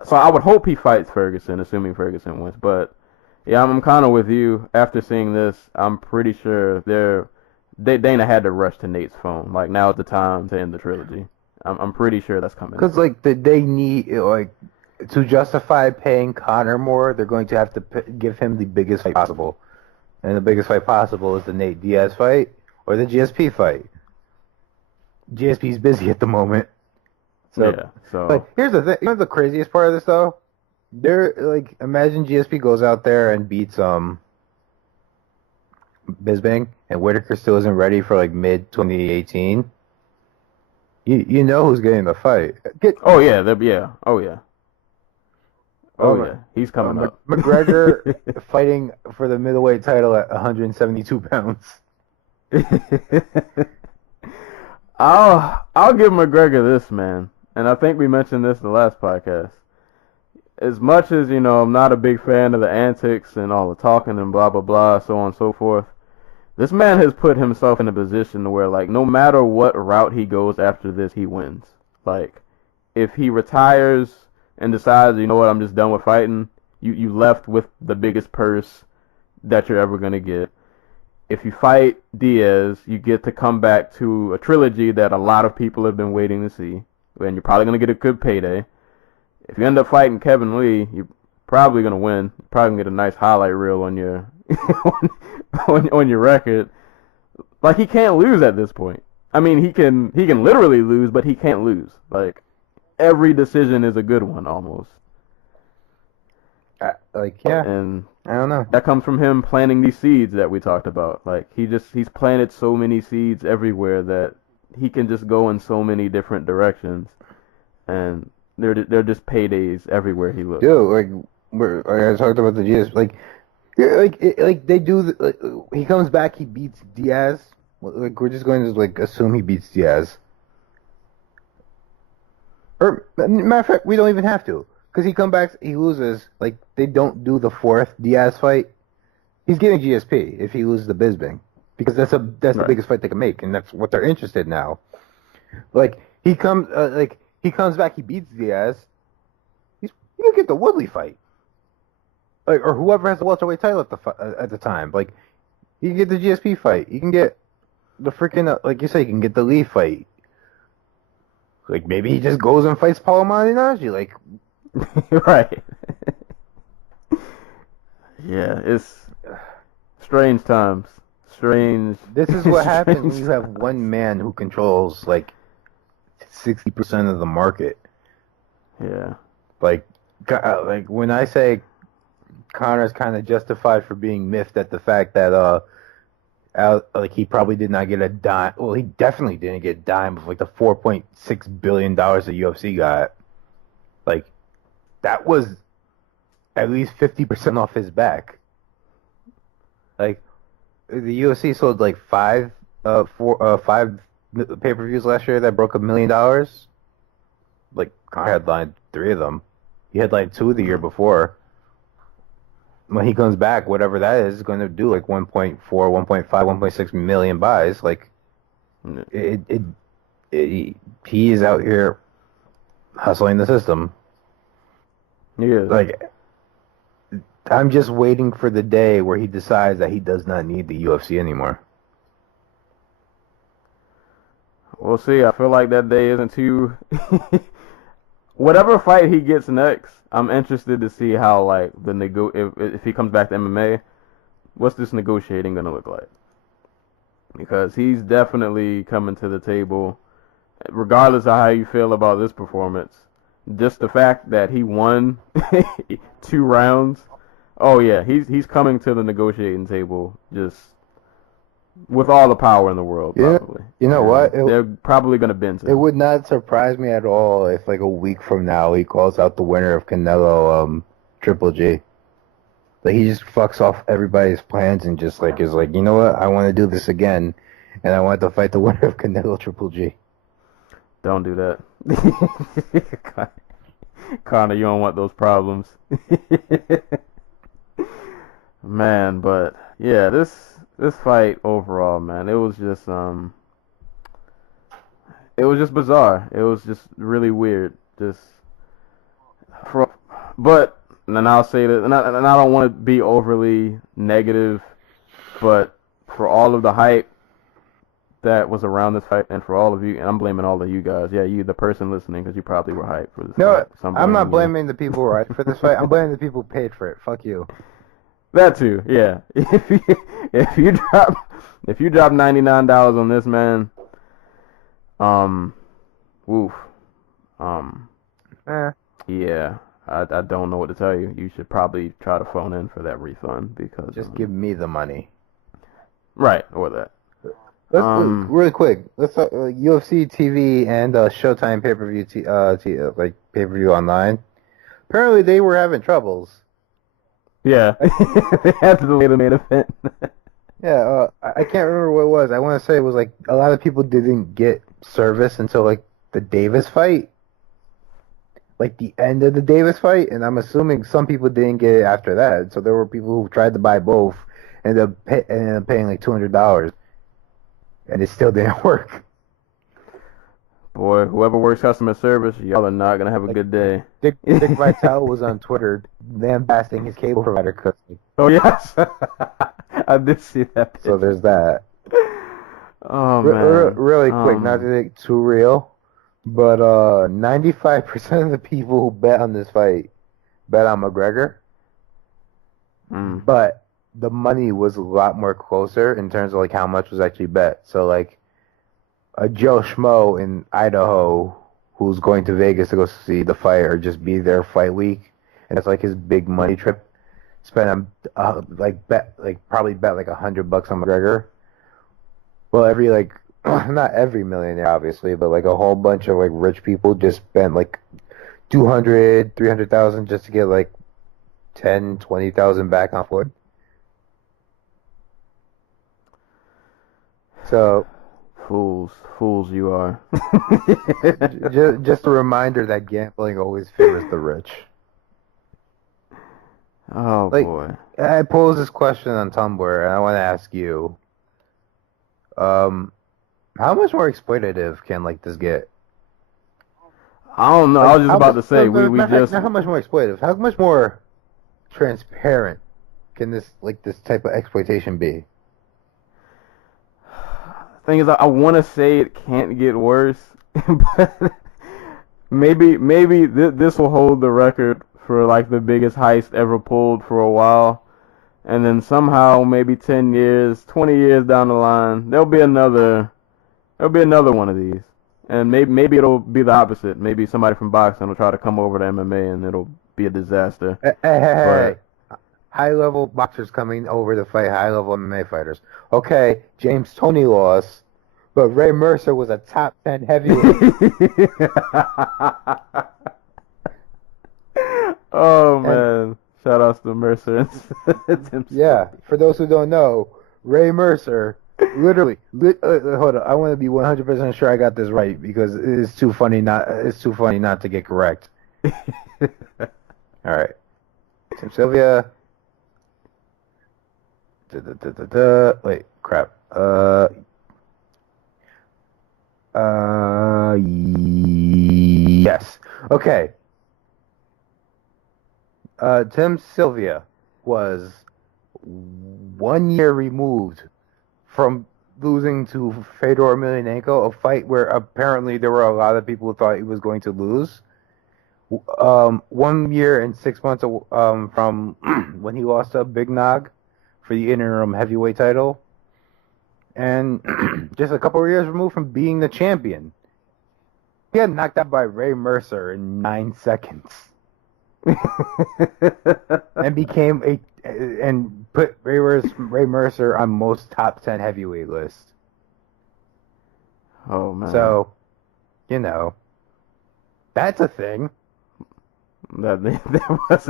so I would hope he fights Ferguson, assuming Ferguson wins. But, yeah, I'm kind of with you. After seeing this, I'm pretty sure Dana had to rush to Nate's phone. Like, now's the time to end the trilogy. I'm pretty sure that's coming. Because, like, they need, like, to justify paying Conor more, they're going to have to give him the biggest fight possible. And the biggest fight possible is the Nate Diaz fight or the GSP fight. GSP's busy at the moment. But here's the thing. You know the craziest part of this, though? Imagine GSP goes out there and beats Bisping, and Whitaker still isn't ready for, mid-2018. You know who's getting the fight. Oh, yeah. He's coming up. McGregor fighting for the middleweight title at 172 pounds. I'll give McGregor this, man. And I think we mentioned this the last podcast. As much as, I'm not a big fan of the antics and all the talking and blah, blah, blah, so on and so forth, this man has put himself in a position where, no matter what route he goes after this, he wins. If he retires and decides, you know what, I'm just done with fighting, you left with the biggest purse that you're ever going to get. If you fight Diaz, you get to come back to a trilogy that a lot of people have been waiting to see, and you're probably going to get a good payday. If you end up fighting Kevin Lee, you're probably going to win. You're probably going to get a nice highlight reel on your on your record. He can't lose at this point. I mean, he can literally lose, but he can't lose. Every decision is a good one almost. And I don't know. That comes from him planting these seeds that we talked about. He's planted so many seeds everywhere that he can just go in so many different directions, and they're just paydays everywhere he looks. Dude, I talked about the GS. They do. He comes back, he beats Diaz. We're just going to assume he beats Diaz. Or matter of fact, we don't even have to, because he comes back, he loses. They don't do the fourth Diaz fight. He's getting GSP if he loses the Bisping, because that's the biggest fight they can make, and that's what they're interested in now. He comes back, he beats Diaz. He's gonna get the Woodley fight, or whoever has the welterweight title at the time. You can get the GSP fight. You can get the freaking like you say, you can get the Lee fight. Maybe he just goes and fights Paulo Malignaggi. Right. Yeah, it's strange times. This is what happens when you have one man who controls 60% of the market. Yeah. When I say Conor's kind of justified for being miffed at the fact that he probably did not get a dime. Well, he definitely didn't get a dime of the $4.6 billion the UFC got. That was at least 50% off his back. The UFC sold five pay-per-views last year that broke $1 million. Conor had 3 of them. He had 2 the year before. When he comes back, whatever that is going to do 1.4, 1.5, 1.6 million buys. He is out here hustling the system. Yeah. I'm just waiting for the day where he decides that he does not need the UFC anymore. We'll see. I feel like that day isn't too. Whatever fight he gets next, I'm interested to see how if he comes back to MMA, what's this negotiating gonna look like? Because he's definitely coming to the table, regardless of how you feel about this performance. Just the fact that he won 2 rounds. Oh yeah, he's coming to the negotiating table just with all the power in the world. Probably. You know what? They're probably gonna bend him. It would not surprise me at all if a week from now he calls out the winner of Canelo Triple G. He just fucks off everybody's plans and just is you know what? I want to do this again, and I want to fight the winner of Canelo Triple G. Don't do that. Conor, you don't want those problems. Man, but yeah, this fight overall, man, it was just bizarre. It was just really weird. But and I'll say that, and I don't want to be overly negative, but for all of the hype, that was around this fight, and for all of you, and I'm blaming all of you guys. Yeah, you, the person listening, because you probably were hyped for this No, fight. So I'm not you. blaming the people right for this fight. I'm blaming the people who paid for it. Fuck you. That too, yeah. If you drop $99 on this man, woof, yeah, I don't know what to tell you. You should probably try to phone in for that refund because Just give me the money. right, or that. Let's really quick. Let's talk UFC TV and Showtime pay-per-view like pay-per-view online. Apparently they were having troubles. Yeah, they had to delay the main event. Yeah, I can't remember what it was. I want to say it was like a lot of people didn't get service until like the Davis fight, like the end of the Davis fight, and I'm assuming some people didn't get it after that. So there were people who tried to buy both and ended up paying like $200, and it still didn't work. Boy, whoever works customer service, y'all are not gonna have a good day. Dick Vitale was on Twitter lambasting his cable provider because. Oh yes, I did see that picture. So there's that. Oh man, really quick, not to get too real, but 95% of the people who bet on this fight bet on McGregor, but the money was a lot more closer in terms of like how much was actually bet. So like a Joe Schmo in Idaho who's going to Vegas to go see the fight or just be there fight week, and it's like his big money trip. Spent probably bet like $100 on McGregor. Well, every like not every millionaire obviously, but like a whole bunch of like rich people just spent like 200, 300,000 just to get like 10, 20,000 back on Floyd. So fools you are. just a reminder that gambling always favors the rich. Oh boy! I posed this question on Tumblr, and I want to ask you: how much more exploitative can like this get? I don't know. I was just about to say we just not how much more exploitative. How much more transparent can this type of exploitation be? Thing is, I want to say it can't get worse, but maybe this will hold the record for like the biggest heist ever pulled for a while, and then somehow maybe 10 years, 20 years down the line, there'll be another one of these, and maybe it'll be the opposite. Maybe somebody from boxing will try to come over to MMA, and it'll be a disaster. Hey. High-level boxers coming over to fight high-level MMA fighters. Okay, James Toney lost, but Ray Mercer was a top 10 heavyweight. Oh man! Shout outs to Mercer. Yeah, for those who don't know, Ray Mercer, literally. Hold on, I want to be 100% sure I got this right because it's too funny not to get correct. All right, Tim Sylvia. Wait, crap. Yes. Okay. Tim Sylvia was 1 year removed from losing to Fedor Emelianenko, a fight where apparently there were a lot of people who thought he was going to lose. 1 year and 6 months from when he lost to Big Nog for the interim heavyweight title, and just a couple of years removed from being the champion. He got knocked out by Ray Mercer in 9 seconds. and put Ray Mercer on most top 10 heavyweight list. Oh man! So, that's a thing. That was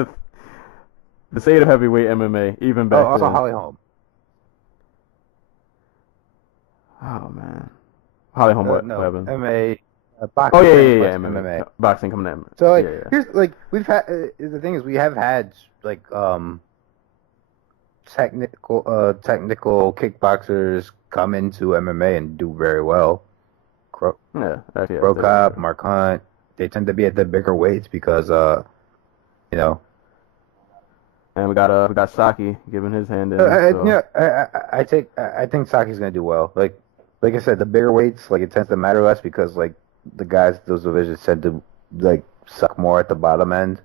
the state of heavyweight MMA even back also then. Holly Holm. Oh man, Holly Holm what? No, Weapon? MMA. Boxing. Oh yeah, MMA. Boxing coming in. So yeah. here's we've had the thing is we have had technical kickboxers come into MMA and do very well. Krokop, Mark Hunt, they tend to be at the bigger weights because And we got Saki giving his hand in. I think Saki's gonna do well. Like like I said, the bigger weights, like, it tends to matter less because, like, the guys in those divisions tend to, like, suck more at the bottom end.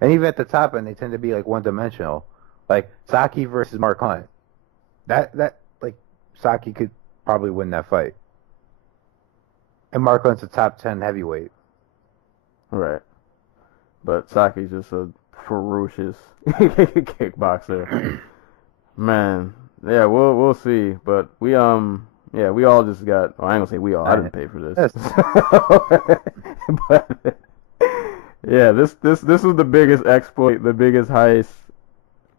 And even at the top end, they tend to be, like, one-dimensional. Like, Saki versus Mark Hunt. Like, Saki could probably win that fight. And Mark Hunt's a top 10 heavyweight. Right. But Saki's just a ferocious kickboxer. Man, yeah, we'll see. But we all just got. Well, I ain't gonna say we all. I didn't pay for this. But yeah, this was the biggest exploit, the biggest heist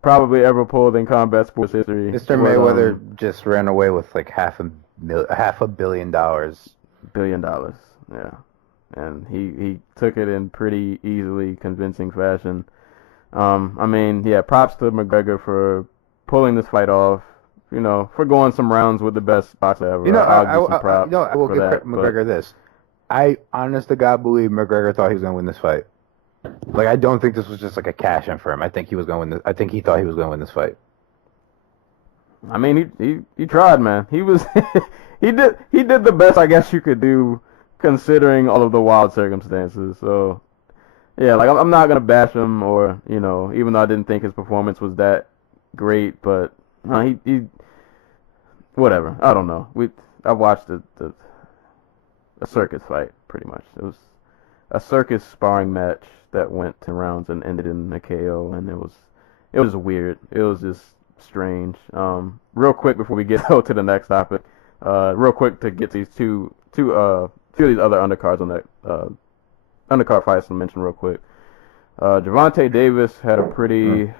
probably ever pulled in combat sports history. Mr. Mayweather just ran away with like $500 million. $1 billion, yeah. And he took it in pretty easily, convincing fashion. I mean, yeah, props to McGregor for pulling this fight off. You know, for going some rounds with the best boxer ever. You know, I'll give some props I will for give that, McGregor this. I, honest to God, believe McGregor thought he was going to win this fight. Like, I don't think this was just like a cash in for him. I think he was going to win. I think he thought he was going to win this fight. I mean, he tried, man. He was he did the best I guess you could do, considering all of the wild circumstances. So, yeah, like I'm not gonna bash him, or even though I didn't think his performance was that great, but he whatever. I don't know. I watched a circus fight pretty much. It was a circus sparring match that went 10 rounds and ended in a KO, and it was weird. It was just strange. Real quick before we get to the next topic, real quick to get these two of these other undercards on that undercard fights to mention real quick. Gervonta Davis had a pretty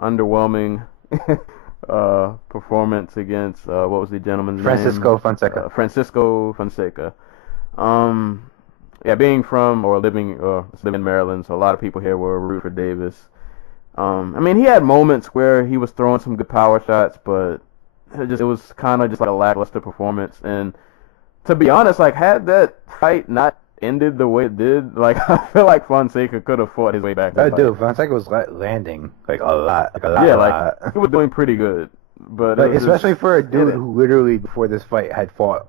underwhelming performance against what was the gentleman's Francisco name? Francisco Fonseca. Yeah, being from or living in Maryland, so a lot of people here were rooting for Davis. I mean, he had moments where he was throwing some good power shots, but it was kind of just like a lackluster performance. And to be honest, like, had that fight not ended the way it did, like, I feel like Fonseca could have fought his way back. Dude, Fonseca was landing like a lot. Yeah, like, he was doing pretty good. But like, especially for a dude who literally before this fight had fought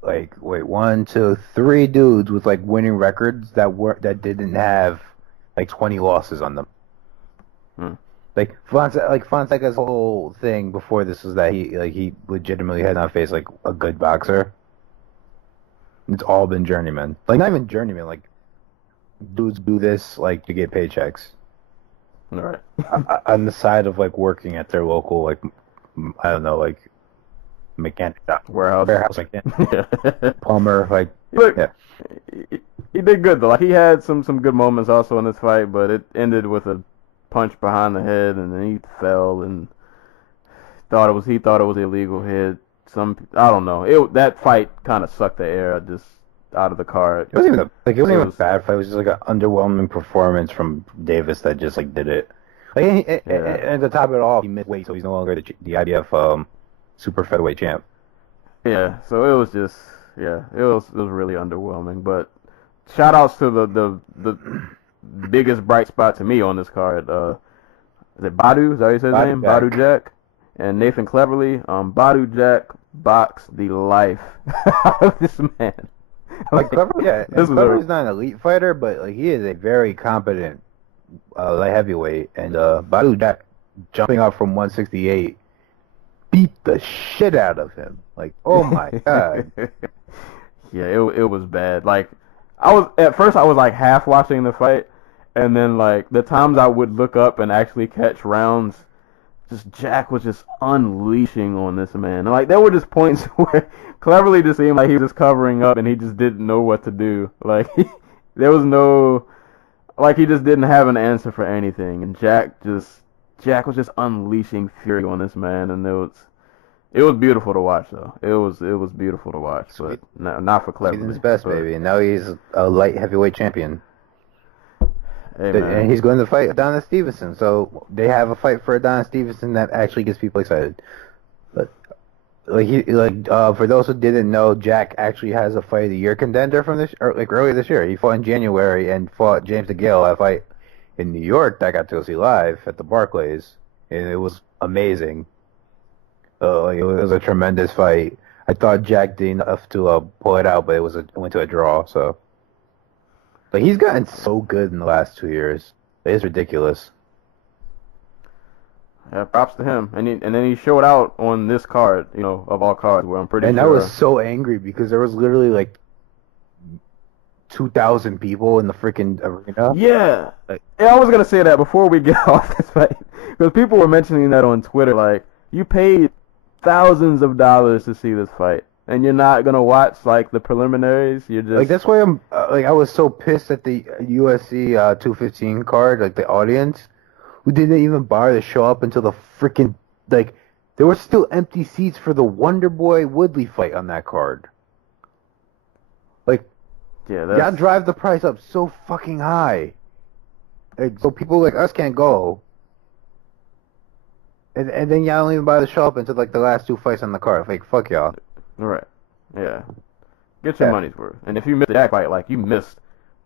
like 1, 2, 3 dudes with like winning records that didn't have like 20 losses on them. Like Fonseca's whole thing before this was that he legitimately had not faced like a good boxer. It's all been journeymen. Like, not even journeymen, like dudes do this like to get paychecks. All right. On the side of like working at their local, like, I don't know, like mechanic shop, warehouse mechanic, plumber, like. Look, yeah. He did good though. Like, he had some good moments also in this fight, but it ended with a punch behind the head, and then he fell and he thought it was illegal hit. I don't know. That fight kind of sucked the air just out of the card. It wasn't even a bad fight. It was just like an underwhelming performance from Davis that just like did it. Like, and to top it off, he missed weight, so he's no longer the IBF super featherweight champ. Yeah, so it was just it was really underwhelming. But shout outs to the biggest bright spot to me on this card. Is it Badu? Is that how you say his name? Badu Jack and Nathan Cleverly. Badu Jack boxed the life out of this man. Like, Cleverly's not an elite fighter, but like, he is a very competent light heavyweight, and Badu Jack jumping up from 168 beat the shit out of him. Like, oh my god. Yeah, it was bad. Like, at first I was like half watching the fight, and then like the times I would look up and actually catch rounds, just Jack was just unleashing on this man. And, like, there were just points where Cleverly just seemed like he was just covering up and he just didn't know what to do. Like, there was no, like, he just didn't have an answer for anything. And Jack was just unleashing fury on this man, and it was beautiful to watch though. It was beautiful to watch, but not for Cleverly. He's his best, baby, and now he's a light heavyweight champion. Hey, man. And he's going to fight Adonis Stevenson, so they have a fight for Adonis Stevenson that actually gets people excited. But for those who didn't know, Jack actually has a fight of the year contender from earlier this year. He fought in January and fought James DeGale, a fight in New York that I got to go see live at the Barclays, and it was amazing. It was a tremendous fight. I thought Jack did enough to pull it out, but it went to a draw. So, like, he's gotten so good in the last 2 years. It's ridiculous. Yeah, props to him. And then he showed out on this card, of all cards, where I'm pretty sure. And I was so angry because there was literally like 2,000 people in the freaking arena. Yeah. I was going to say that before we get off this fight. Because people were mentioning that on Twitter, like, you paid thousands of dollars to see this fight, and you're not going to watch, like, the preliminaries? You're just... Like, that's why I was so pissed at the UFC 215 card, like, the audience, who didn't even bother to show up until the freaking, like, there were still empty seats for the Wonderboy Woodley fight on that card. Like, yeah, y'all drive the price up so fucking high. Like, so people like us can't go. And then y'all don't even bother to show up until, like, the last 2 fights on the card. Like, fuck y'all. Right. Yeah. Get your money's worth. And if you missed that fight, like, you missed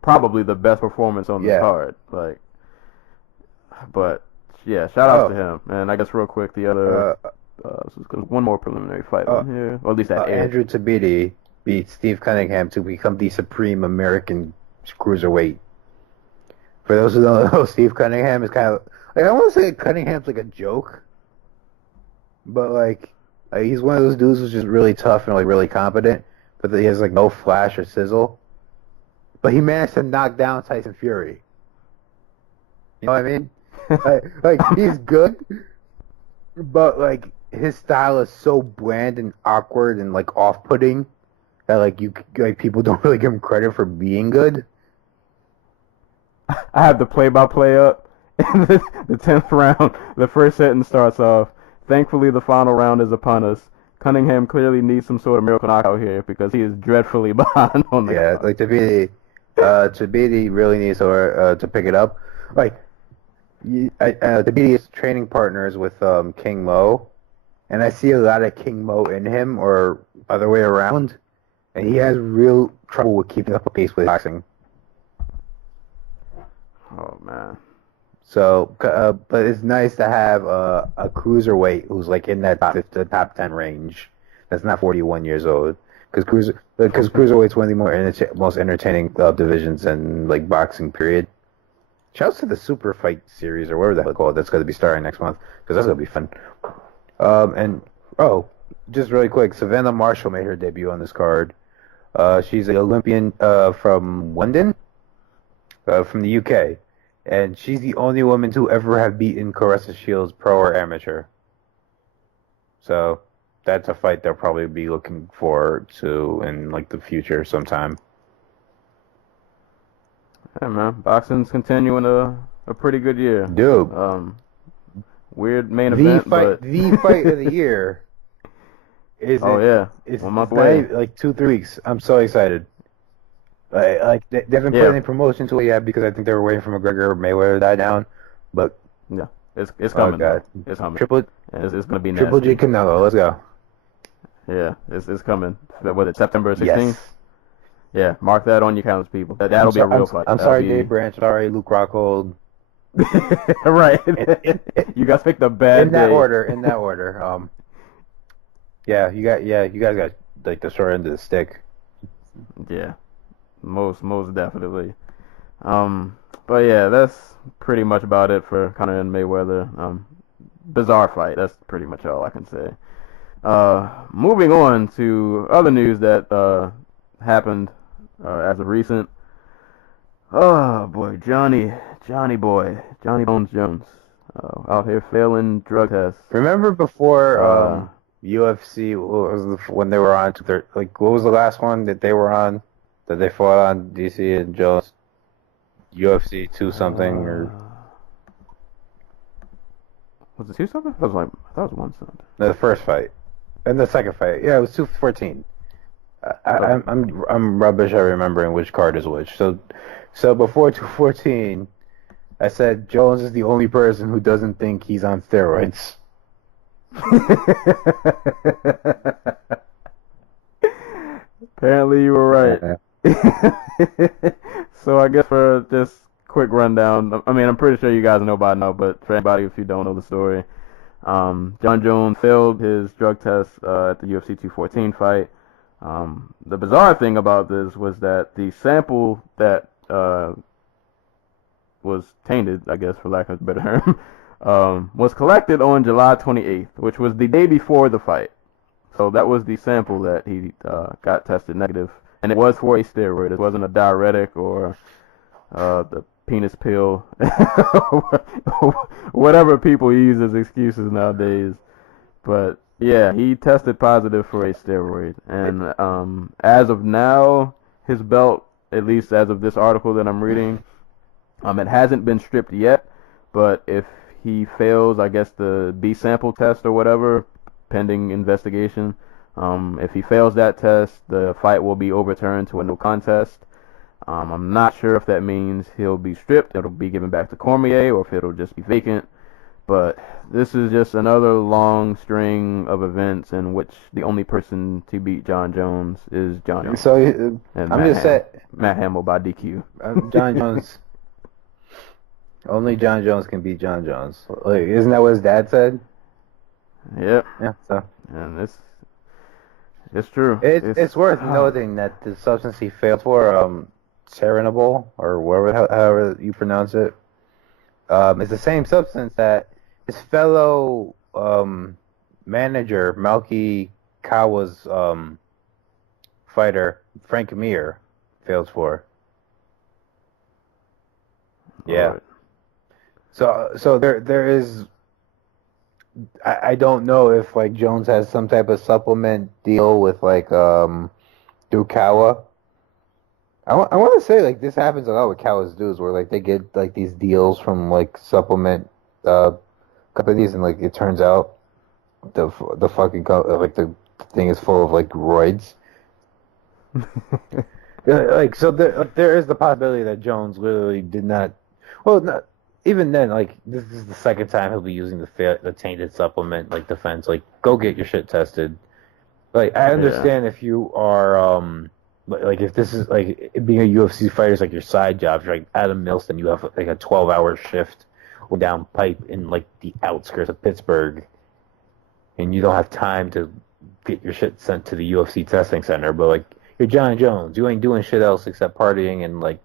probably the best performance on the card. Like, but, yeah, shout out to him. And I guess real quick, the other, one more preliminary fight on here. Or at least that Andrew Tabiti beat Steve Cunningham to become the supreme American cruiserweight. For those who don't know, Steve Cunningham is kind of, like, I want to say Cunningham's like a joke, but like he's one of those dudes who's just really tough and like really competent, but he has like no flash or sizzle. But he managed to knock down Tyson Fury. You know what I mean? like he's good, but like his style is so bland and awkward and like off-putting that like people don't really give him credit for being good. I have the play-by-play up. The 10th round, the first sentence starts off, "Thankfully, the final round is upon us. Cunningham clearly needs some sort of miracle knockout here because he is dreadfully behind on the clock." Like Tabiti really needs to pick it up. Like, Tabiti is training partners with King Mo, and I see a lot of King Mo in him, or other way around, and he has real trouble with keeping up a pace with boxing. Oh man. So, but it's nice to have a cruiserweight who's like in that top 10 range. That's not 41 years old. Because cruiserweight's one of the most entertaining divisions in like boxing. Period. Shouts to the Super Fight series or whatever the hell it's called. That's going to be starting next month because that's going to be fun. Just really quick, Savannah Marshall made her debut on this card. She's an Olympian from London, from the UK. And she's the only woman to ever have beaten Caressa Shields, pro or amateur. So that's a fight they'll probably be looking forward to in like the future sometime. Yeah, man, boxing's continuing a pretty good year, dude. Weird main event, but the fight of the year is it's 1 month away, like 2-3 weeks. I'm so excited. Like they haven't put any promotion to it yet because I think they were waiting for Mcgregor or Mayweather to die down. But yeah, it's coming. Oh God. It's coming. It's gonna be nasty. Triple G Canelo. Let's go. Yeah, it's coming. Was it September 16th? Yes. Yeah, mark that on your calendars, people. That'll be a real fight. I'm sorry, Dave Branch. Sorry, Luke Rockhold. Right. You guys picked a bad in that day. order. You guys got like the short end of the stick. Yeah. Most definitely. But yeah, that's pretty much about it for Conor and Mayweather. Bizarre fight. That's pretty much all I can say. Moving on to other news that happened as of recent. Oh boy, Johnny Bones Jones, out here failing drug tests. Remember before UFC, when they were on? What was the last one that they were on? That they fought on DC and Jones? UFC 2 something or was it 2 something? I thought it was 1 something. No, the first fight and the second fight. Yeah, it was 214. I'm rubbish at remembering which card is which. So before 214, I said Jones is the only person who doesn't think he's on steroids. Apparently you were right. So I guess for this quick rundown, I mean, I'm pretty sure you guys know by now, but for anybody if you don't know the story, Jon Jones failed his drug test at the UFC 214 fight. The bizarre thing about this was that the sample that was tainted, I guess, for lack of a better term, was collected on July 28th, which was the day before the fight. So that was the sample that he got tested negative, and it was for a steroid. It wasn't a diuretic or the penis pill, whatever people use as excuses nowadays. But yeah, he tested positive for a steroid, and as of now, his belt, at least as of this article that I'm reading, it hasn't been stripped yet. But if he fails, I guess, the B sample test or whatever, pending investigation, if he fails that test, the fight will be overturned to a no contest. I'm not sure if that means he'll be stripped, it'll be given back to Cormier, or if it'll just be vacant. But this is just another long string of events in which the only person to beat Jon Jones is Jon Jones. So and I'm just saying, Matt Hamill by DQ. Jon Jones. Only Jon Jones can beat Jon Jones. Like, isn't that what his dad said? Yep. Yeah. So. And it's true. It's worth noting that the substance he failed for, Serenable, or however you pronounce it, is the same substance that his fellow manager, Malky Kawa's fighter, Frank Mir, failed for. Yeah. Right. So there is. I don't know if like Jones has some type of supplement deal with like through Kawa. I want to say like this happens a lot with Kawa's dudes where like they get like these deals from like supplement companies and like it turns out the fucking like the thing is full of like roids. Like so there is the possibility that Jones literally did not. Well, not even then. Like this is the second time he'll be using the tainted supplement like defense. Like go get your shit tested. Like I understand if you are like if this is like being a UFC fighter is like your side job. If you're like Adam Milston, you have like a 12-hour shift down pipe in like the outskirts of Pittsburgh, and you don't have time to get your shit sent to the UFC testing center. But like you're Jon Jones, you ain't doing shit else except partying and like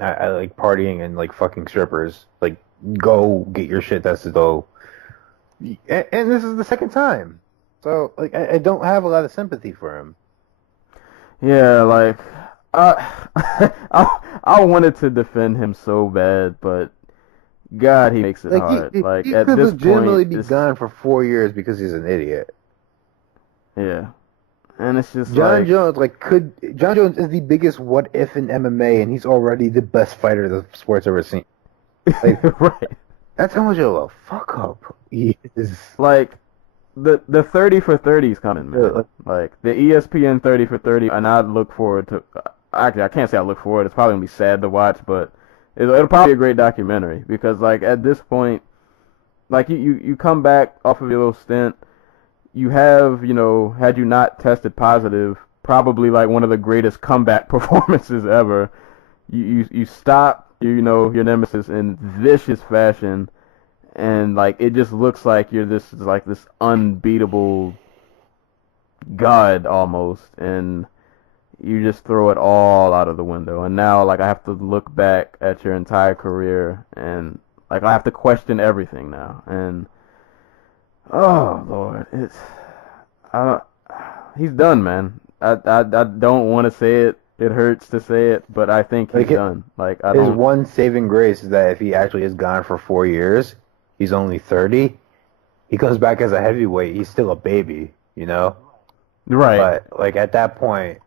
I like partying and like fucking strippers. Like go get your shit tested though. And this is the second time, so like I don't have a lot of sympathy for him. Yeah, like I wanted to defend him so bad, but God, he makes it hard. He at could this legitimately point, be gone for 4 years because he's an idiot. Yeah, and it's just Jon Jones Jon Jones is the biggest what if in MMA, and he's already the best fighter the sport's ever seen. Like, right. That's how much of a fuck up he is. Like the 30 for 30 is coming, man. Like the ESPN 30 for 30, and I look forward to. Actually, I can't say I look forward. It's probably gonna be sad to watch, but it'll probably be a great documentary because, like, at this point, like you come back off of your little stint, you have, had you not tested positive, probably like one of the greatest comeback performances ever. You stop, your nemesis in vicious fashion. And like it just looks like you're this unbeatable god almost, and you just throw it all out of the window. And now like I have to look back at your entire career, and like I have to question everything now. And oh Lord, he's done, man. I don't want to say it. It hurts to say it, but I think he's done. Like his one saving grace is that if he actually is gone for 4 years. He's only 30. He comes back as a heavyweight. He's still a baby, Right. But, like, at that point,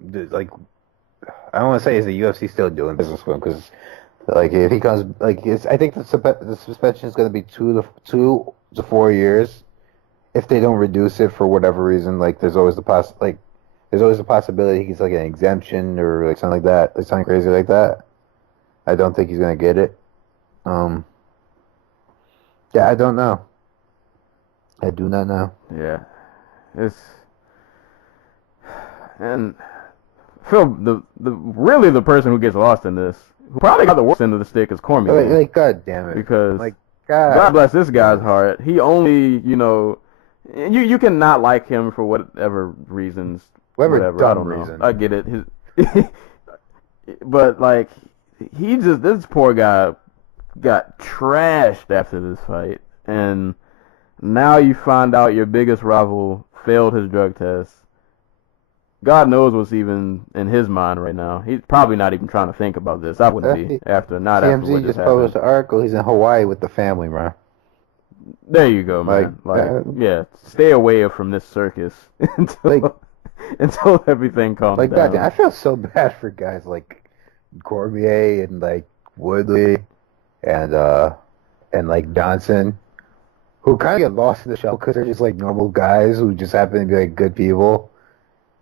like, I don't want to say is the UFC still doing business with him because, like, if he comes, like, I think the suspension is going to be 2 to 4 years. If they don't reduce it for whatever reason, like, there's always the possibility he gets, like, an exemption or, like, something like that. Like, something crazy like that. I don't think he's going to get it. Yeah, I don't know. I do not know. Yeah, and Phil, the person who gets lost in this, who probably got the worst end of the stick, is Cormier. Like, God damn it! Because God bless this guy's heart. He only, you can not like him for whatever reasons. Whatever. I don't know. Reason. I get it. But like, this poor guy got trashed after this fight, and now you find out your biggest rival failed his drug test. God knows what's even in his mind right now. He's probably not even trying to think about this. I wouldn't be after what TMZ just published an article. He's in Hawaii with the family, bro. There you go, man. Yeah, stay away from this circus until everything calms down. Goddamn, I feel so bad for guys like Cormier and like Woodley and like Johnson, who kind of get lost in the shuffle because they're just like normal guys who just happen to be like good people.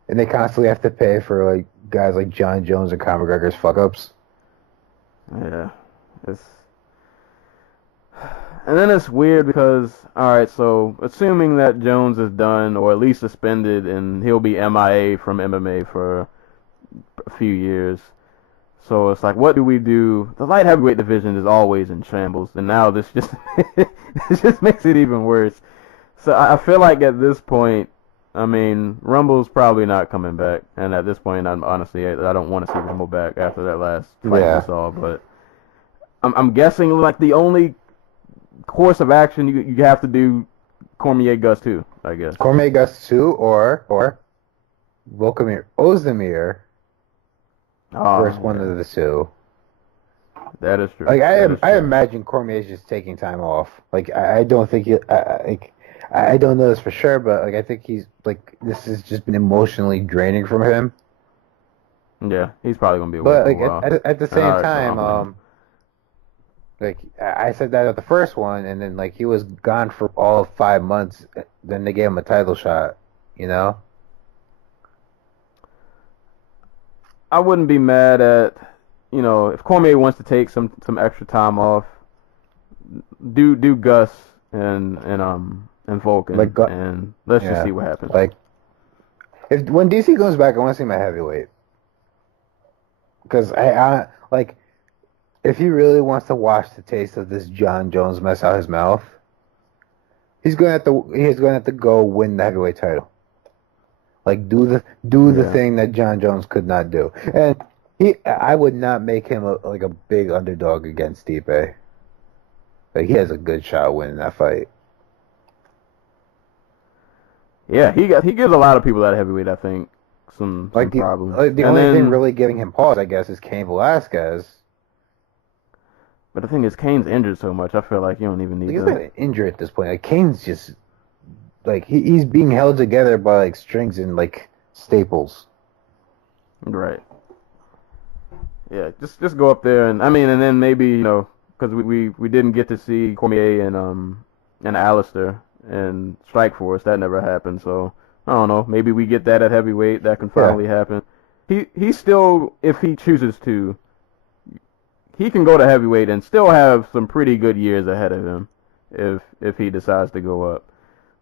And they constantly have to pay for like guys like Jon Jones and Conor McGregor's fuck ups. Yeah, and then it's weird because so assuming that Jones is done or at least suspended and he'll be MIA from MMA for a few years. So it's like, what do we do? The light heavyweight division is always in shambles, and now this just this just makes it even worse. So I feel like at this point, I mean, Rumble's probably not coming back, and at this point, I don't want to see Rumble back after that last fight we saw. But I'm guessing like the only course of action you have to do Cormier Gus 2, I guess. Cormier Gus 2 or Volkamir Ozdemir. First one of the two. That is true. Like I imagine Cormier's just taking time off. Like I don't think I don't know this for sure, but like I think he's like this has just been emotionally draining from him. Yeah, he's probably gonna be away but for like a while. at the same time, like I said that at the first one, and then like he was gone for all 5 months. Then they gave him a title shot. I wouldn't be mad at if Cormier wants to take some extra time off. Do Gus and Vulcan, and let's just see what happens. Like, when DC comes back, I want to see him at heavyweight. Because I like, if he really wants to wash the taste of this Jon Jones mess out his mouth, he's going to have to go win the heavyweight title. Like, do the thing that Jon Jones could not do. And I would not make him a big underdog against Stipe. Like, he has a good shot of winning that fight. Yeah, he gives a lot of people at heavyweight, I think, some problems. The only thing really giving him pause, I guess, is Cain Velasquez. But the thing is, Cain's injured so much, I feel like you don't even need He's not injured at this point. Like, Cain's just, like, he's being held together by, like, strings and, like, staples. Right. Yeah, just go up there, and then maybe, because we didn't get to see Cormier and Alistair and Strikeforce. That never happened, so I don't know. Maybe we get that at heavyweight. That can finally happen. He still, if he chooses to, he can go to heavyweight and still have some pretty good years ahead of him if he decides to go up.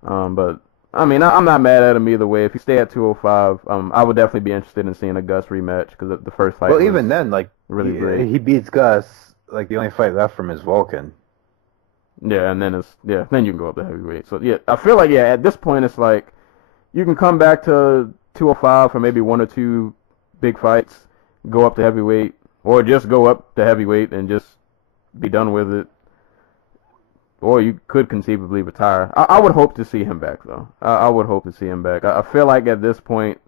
But I'm not mad at him either way. If he stay at 205, I would definitely be interested in seeing a Gus rematch because the first fight. Well, even then, like really great. He beats Gus. Like the only fight left from is Vulcan. Yeah, and then then you can go up to heavyweight. So yeah, I feel like at this point it's like you can come back to 205 for maybe one or two big fights, go up to heavyweight, or just go up to heavyweight and just be done with it. Or you could conceivably retire. I would hope to see him back though. I would hope to see him back. I feel like at this point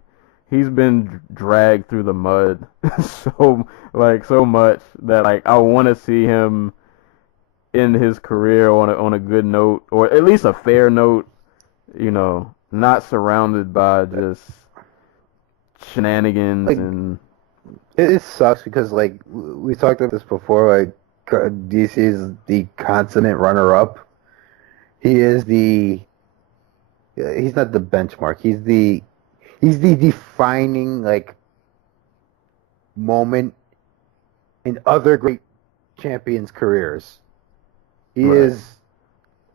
he's been dragged through the mud so much that like I want to see him end his career on a good note, or at least a fair note, not surrounded by just shenanigans. Like, and it sucks because like we talked about this before, like DC is the consummate runner-up. He's not the benchmark. He's the defining like moment in other great champions' careers. He is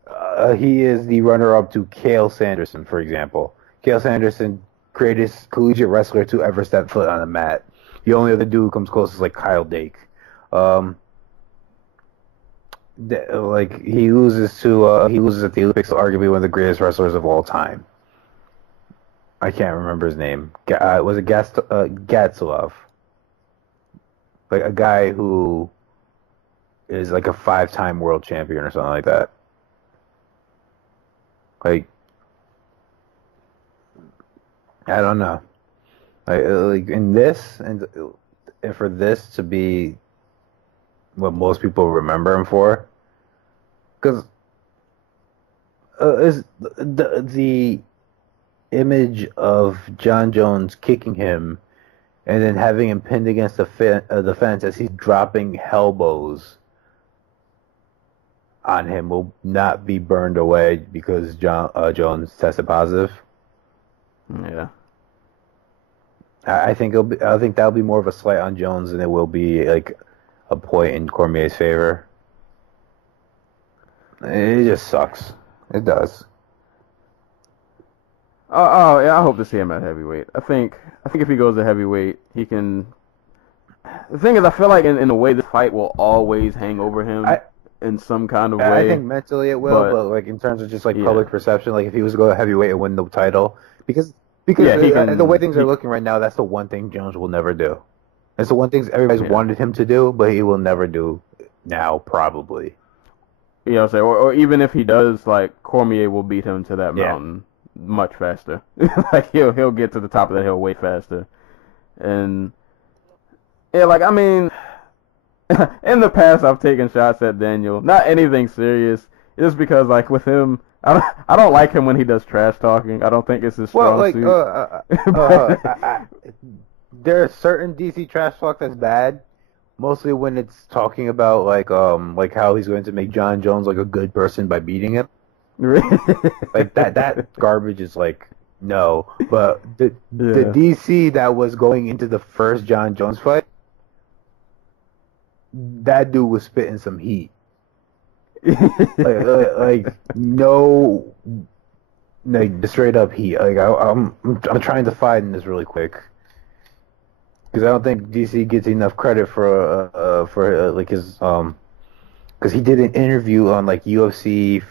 the runner-up to Cael Sanderson, for example. Cael Sanderson, greatest collegiate wrestler to ever step foot on a mat. The only other dude who comes close is like Kyle Dake. like he loses at the Olympics, to arguably one of the greatest wrestlers of all time. I can't remember his name. Was it Gatsilov? Like a guy who is like a 5-time world champion or something like that. Like, I don't know. Like in this, and for this to be what most people remember him for, because is the image of Jon Jones kicking him and then having him pinned against the fence as he's dropping elbows on him will not be burned away because Jones tested positive. Yeah. I think that'll be more of a slight on Jones than it will be like a point in Cormier's favor. It just sucks. It does. Oh yeah, I hope to see him at heavyweight. I think if he goes to heavyweight, he can. The thing is, I feel like in a way, this fight will always hang over him in some kind of way. I think mentally it will, but like in terms of just like public perception, like if he was to go to heavyweight and win the title, because the way things are looking right now, that's the one thing Jones will never do. It's the one thing everybody's wanted him to do, but he will never do now, probably. You know what I'm saying? Or even if he does, like, Cormier will beat him to that mountain much faster. Like, he'll get to the top of that hill way faster. And, yeah, like, I mean, in the past I've taken shots at Daniel. Not anything serious. Just because, like, with him, I don't like him when he does trash talking. I don't think it's his strong suit. There are certain DC trash talk that's bad. Mostly when it's talking about like how he's going to make Jon Jones like a good person by beating him. Like that garbage is like no. But the DC that was going into the first Jon Jones fight, that dude was spitting some heat. like no, like the straight up heat. Like I'm trying to find this really quick. Because I don't think DC gets enough credit for like his because he did an interview on like UFC.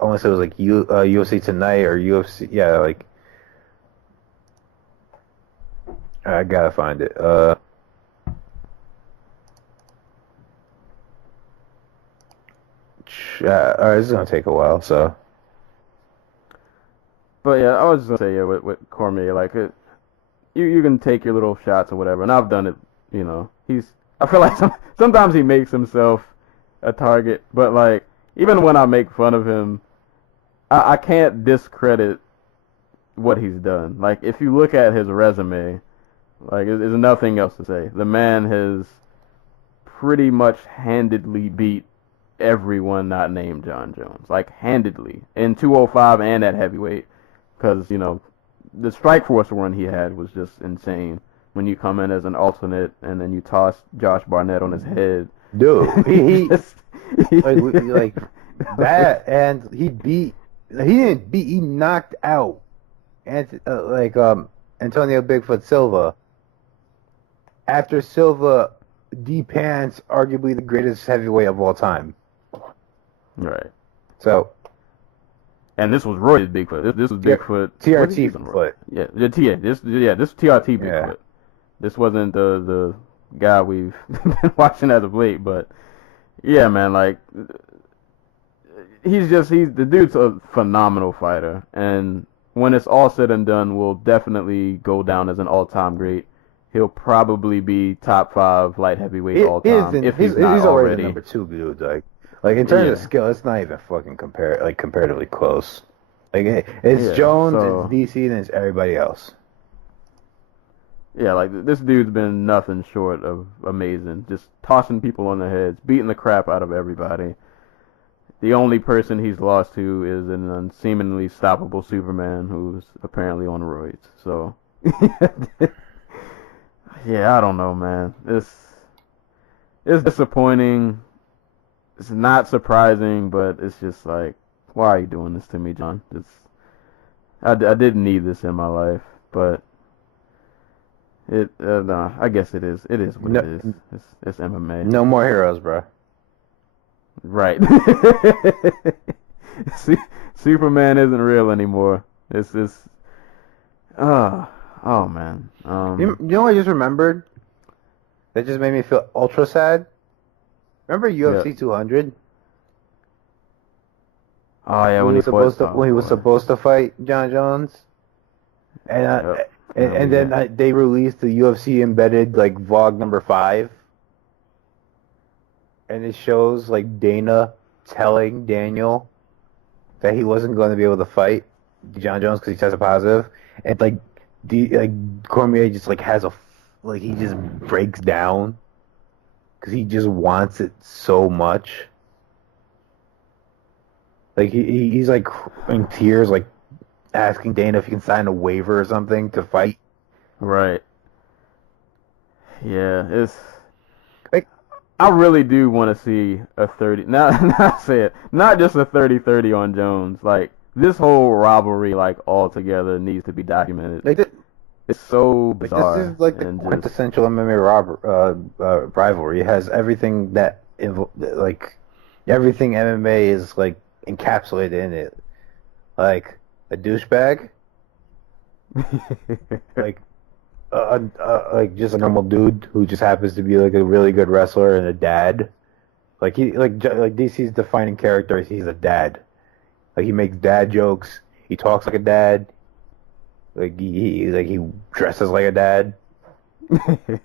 I want to say it was like UFC Tonight or UFC. Yeah, like I gotta find it. Alright, this is gonna take a while. So, but yeah, I was just gonna say with Cormier, like it. You can take your little shots or whatever, and I've done it. You know, I feel like sometimes he makes himself a target, but like even when I make fun of him, I can't discredit what he's done. Like if you look at his resume, like there's nothing else to say. The man has pretty much handedly beat everyone not named Jon Jones, like handedly in 205 and at heavyweight, because you know. The Strikeforce run he had was just insane. When you come in as an alternate and then you toss Josh Barnett on his head, dude, he like that, and he knocked out Antonio Bigfoot Silva after Silva depants arguably the greatest heavyweight of all time. Right. So. And this was Roy's Bigfoot. This was Bigfoot. TRT Bigfoot. Yeah, this TRT Bigfoot. Yeah. This wasn't the guy we've been watching as of late, but yeah, man, like the dude's a phenomenal fighter, and when it's all said and done, will definitely go down as an all-time great. He'll probably be top 5 light heavyweight all time if he's not already the number 2 dude. Like in terms of skill, it's not even fucking comparatively close. Like it's Jones, it's DC, and it's everybody else. Yeah, like this dude's been nothing short of amazing. Just tossing people on their heads, beating the crap out of everybody. The only person he's lost to is an unseemingly stoppable Superman who's apparently on roids. So, yeah, I don't know, man. It's disappointing. It's not surprising, but it's just like, why are you doing this to me, John? I didn't need this in my life, but I guess it is. It is what it is. It's MMA. No more heroes, bro. Right. Superman isn't real anymore. It's just, oh man. You know what I just remembered? That just made me feel ultra sad. Remember UFC 200? Oh yeah, when he was supposed to fight Jon Jones, and then they released the UFC embedded like vlog number 5, and it shows like Dana telling Daniel that he wasn't going to be able to fight Jon Jones because he tested positive, and like Cormier just like he just breaks down because he just wants it so much. Like he's like in tears, like asking Dana if he can sign a waiver or something to fight. Right. Yeah, it's like I really do want to see a 30. Not say it. Not just a 30-30 on Jones. Like this whole rivalry, like all together, needs to be documented. Like it's so bizarre. This is like the quintessential MMA rivalry. It has everything that like everything MMA is like encapsulated in it, like a douchebag, like like just a normal dude who just happens to be like a really good wrestler, and a dad. Like DC's defining character is he's a dad. Like he makes dad jokes. He talks like a dad. Like he dresses like a dad. He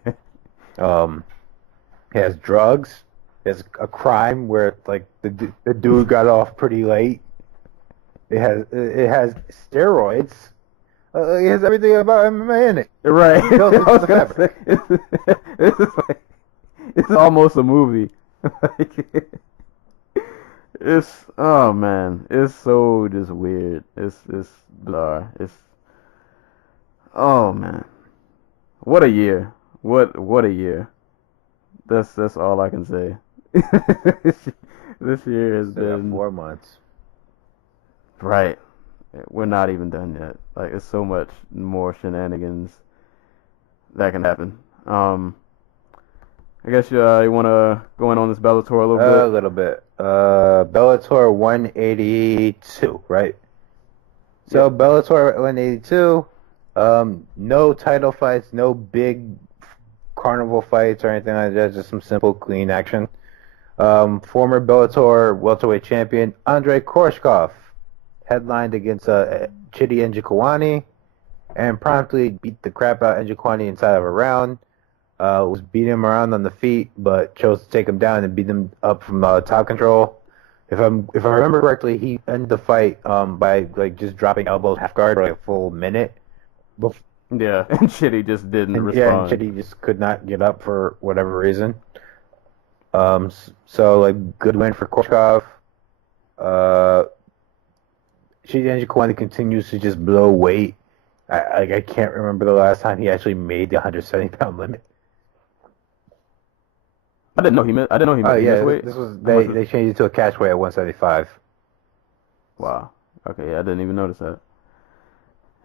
has drugs. There's a crime where like the dude got off pretty late. It has steroids. It has everything about MMA in it. Right. It's it's almost a movie. It's oh man, it's so just weird. It's bizarre. It's oh man, what a year. What a year. That's all I can say. This year has been 4 months. Right. We're not even done yet. Like, it's so much more shenanigans that can happen. I guess you want to go in on this Bellator a little bit? A little bit. Bellator 182, right? So, Yep. Bellator 182, no title fights, no big carnival fights or anything like that, just some simple, clean action. Former Bellator welterweight champion Andrei Koreshkov headlined against Chidi Njokuani and promptly beat the crap out of Njokuani inside of a round. Was beating him around on the feet, but chose to take him down and beat him up from top control. If I remember correctly, he ended the fight by like just dropping elbows half guard for like a full minute. Yeah, and Chidi just didn't respond. Yeah, and Chidi just could not get up for whatever reason. So like good win for Koreshkov. Chidi Njokuani continues to just blow weight. I can't remember the last time he actually made the 170-pound limit. I didn't know he missed. This weight. This was they changed it to a catch weight at 175. Wow. Okay, yeah, I didn't even notice that.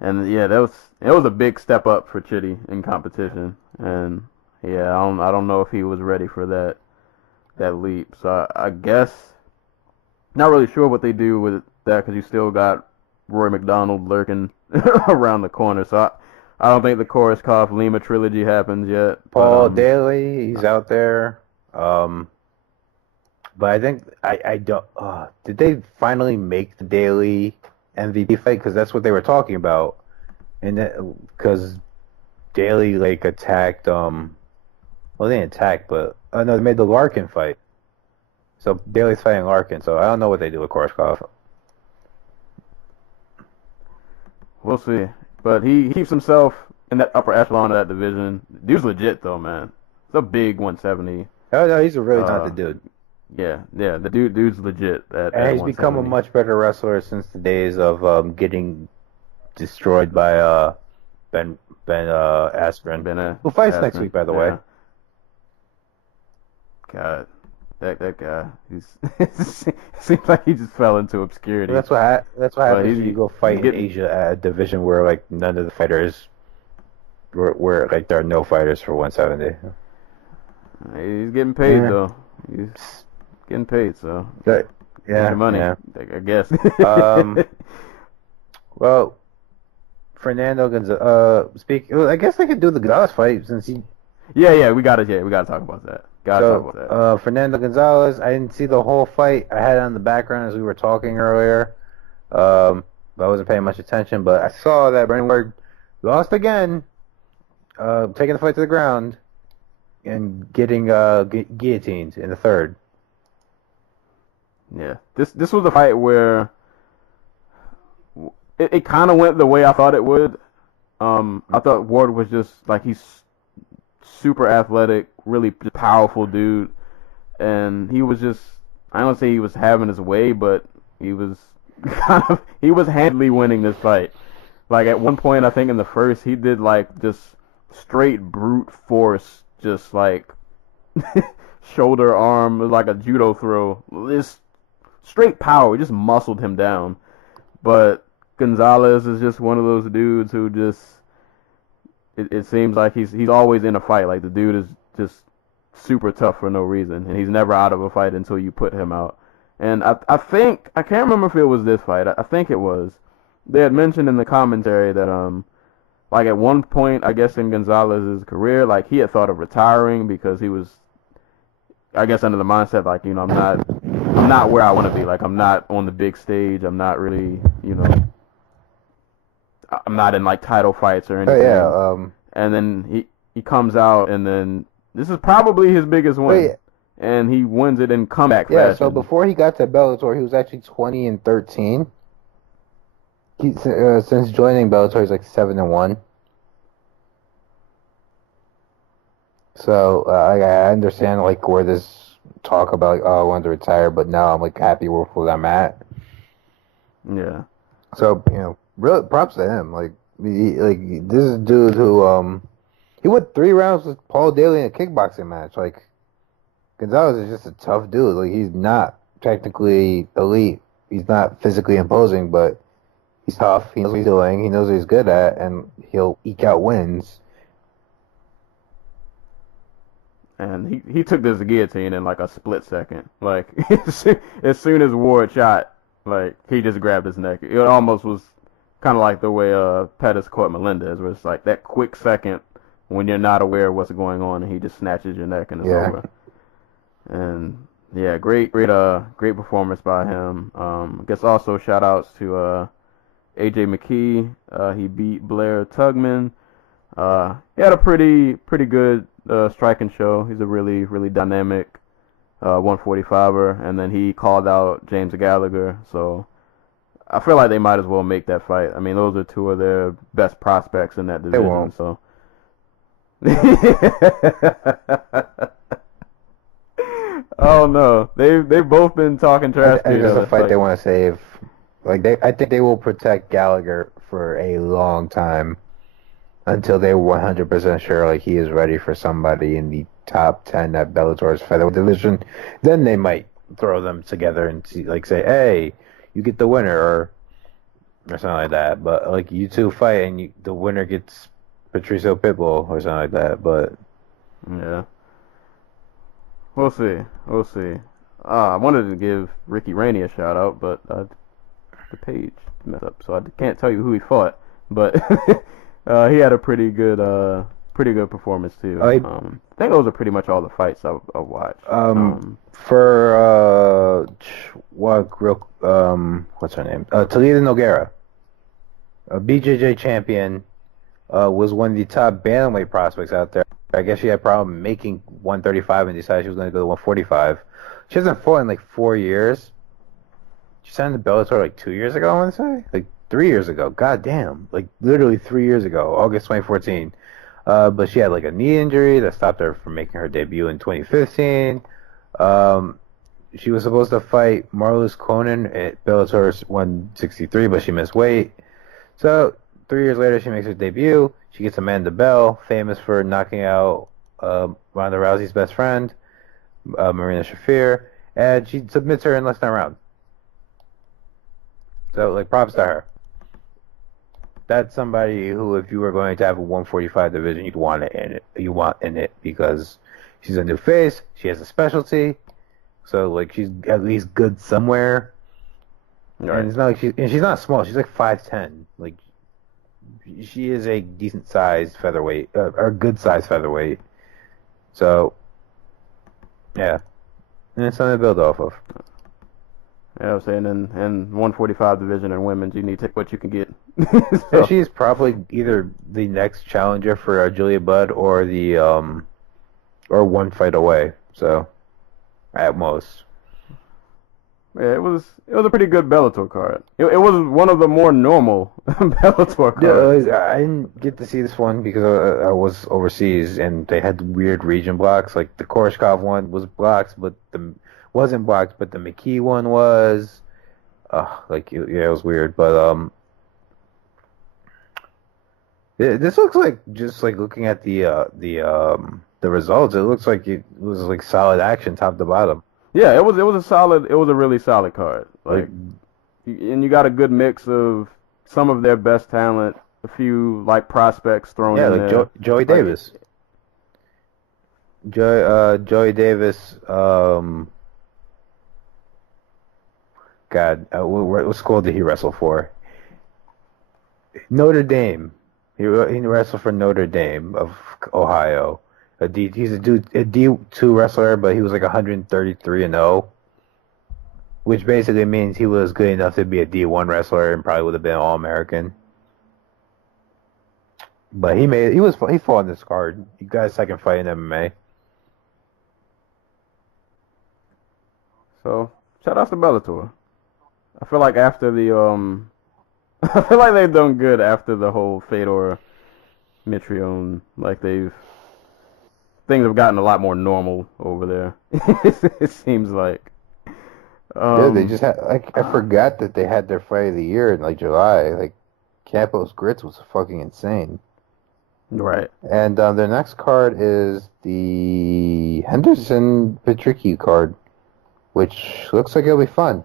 And yeah, it was a big step up for Chidi in competition, and yeah, I don't know if he was ready for that leap. So I guess not really sure what they do with that because you still got Roy McDonald lurking around the corner. So I don't think the Koreshkov Lima trilogy happens yet. Paul Daly, he's out there. But I think I don't. Did they finally make the Daly MVP fight? Because that's what they were talking about, and because Daly like attacked. Well, they didn't attack, but no, they made the Larkin fight. So Daly's fighting Larkin. So I don't know what they do with Koreshkov. We'll see. But he keeps himself in that upper echelon of that division. Dude's legit though, man. It's a big 170. Oh no, he's a really talented dude. Yeah, the dude's legit. And he's become a much better wrestler since the days of getting destroyed by Ben Askren, who fights next week, by the way. God, that guy, he's seems like he just fell into obscurity. That's what happens when you go fight in Asia at a division where like none of the fighters, where like there are no fighters for 170. He's getting paid though. He's getting paid, so Good. get Yeah, your money, yeah. I guess. Well, Fernando Gonzalez. I guess I could do the Gonzalez fight since he. Yeah, we gotta talk about that. Talk about that. Fernando Gonzalez. I didn't see the whole fight. I had it on the background as we were talking earlier. But I wasn't paying much attention. But I saw that Brandon Ward lost again, taking the fight to the ground and getting guillotined in the third. Yeah, this was a fight where it kind of went the way I thought it would. I thought Ward was just like, he's super athletic, really powerful dude, and he was just, I don't say he was having his way, but he was he was handily winning this fight. Like at one point, I think in the first, he did like just straight brute force, just like shoulder arm, it was like a judo throw, this straight power, just muscled him down. But Gonzalez is just one of those dudes who just, it seems like he's always in a fight. Like the dude is just super tough for no reason, and he's never out of a fight until you put him out. And I think, I can't remember if it was this fight. I think it was. They had mentioned in the commentary that like at one point, I guess in Gonzalez's career, like he had thought of retiring because he was, I guess, under the mindset like, you know, I'm not where I want to be. Like I'm not on the big stage. I'm not really, you know, I'm not in like title fights or anything. Oh, yeah. And then he comes out, and then this is probably his biggest win, and he wins it in comeback fashion. Yeah. So before he got to Bellator, he was actually 20-13. Since joining Bellator, he's like 7-1. So I understand like where this talk about like, I wanted to retire, but now I'm like happy with where I'm at. Yeah. So you know, really props to him. Like this is a dude who he went 3 rounds with Paul Daly in a kickboxing match. Like Gonzalez is just a tough dude. Like he's not technically elite. He's not physically imposing, but he's tough. He knows what he's doing. He knows what he's good at, and he'll eke out wins. And he took this guillotine in like a split second. Like as soon as Ward shot, like he just grabbed his neck. It almost was kind of like the way Pettis caught Melendez, where it's like that quick second when you're not aware of what's going on, and he just snatches your neck and it's over. And yeah, great performance by him. I guess also shout outs to AJ McKee. He beat Blair Tugman. He had a pretty good striking show. He's a really dynamic 145er, and then he called out James Gallagher. So I feel like they might as well make that fight. I mean, those are 2 of their best prospects in that division. They won't. So. Oh no, they've both been talking trash to each other. It's a fight they want to save. Like I think they will protect Gallagher for a long time until they're 100% sure like he is ready for somebody in the top 10 at Bellator's featherweight division. Then they might throw them together and say, hey, you get the winner or something like that. But like you two fight and the winner gets Patricio Pitbull or something like that. But yeah, we'll see. I wanted to give Ricky Rainey a shout out, but the page messed up, so I can't tell you who he fought. But he had a pretty good performance too. I think those are pretty much all the fights I watched. For what's her name? Talita Nogueira, a BJJ champion, was one of the top bantamweight prospects out there. I guess she had a problem making 135 and decided she was going to go to 145. She hasn't fought in like 4 years. She signed to Bellator like 2 years ago, I want to say. Like 3 years ago. God damn. Like literally 3 years ago, August 2014. But she had like a knee injury that stopped her from making her debut in 2015. She was supposed to fight Marloes Conan at Bellator's 163, but she missed weight. So 3 years later, she makes her debut. She gets Amanda Bell, famous for knocking out Ronda Rousey's best friend, Marina Shafir, and she submits her in less than a round. So, like, props to her. That's somebody who, if you were going to have a 145 division, you want in it because she's a new face, she has a specialty, so like she's at least good somewhere. Right. And it's not like she's not small. She's like 5'10". Like she is a decent sized featherweight, or good sized featherweight. So yeah, and it's something to build off of. Yeah, I was saying in 145 division in women's, you need to take what you can get. So she's probably either the next challenger for Julia Budd or the or one fight away. So at most. Yeah, it was a pretty good Bellator card. It was one of the more normal Bellator cards. Yeah, I didn't get to see this one because I was overseas and they had weird region blocks. Like the Koreshkov one was blocked, but wasn't blocked, but the McKee one was. It was weird. But this looks like, just like looking at the results, it looks like it was like solid action top to bottom. Yeah, it was a really solid card. And you got a good mix of some of their best talent, a few like prospects thrown in there. Yeah, like Joey Davis. Joey Davis. What school did he wrestle for? Notre Dame. He wrestled for Notre Dame of Ohio. He's a D2 wrestler, but he was like 133-0, which basically means he was good enough to be a D1 wrestler and probably would have been All-American. But he fought in this card. He got his second fight in MMA. So shout out to Bellator. I feel like after the I feel like they've done good after the whole Fedor Mitrione. Like things have gotten a lot more normal over there. It seems like. Yeah, they just had, like, I forgot that they had their fight of the year in like July. Like Campos Grits was fucking insane. Right. And their next card is the Henderson Patricky card, which looks like it'll be fun.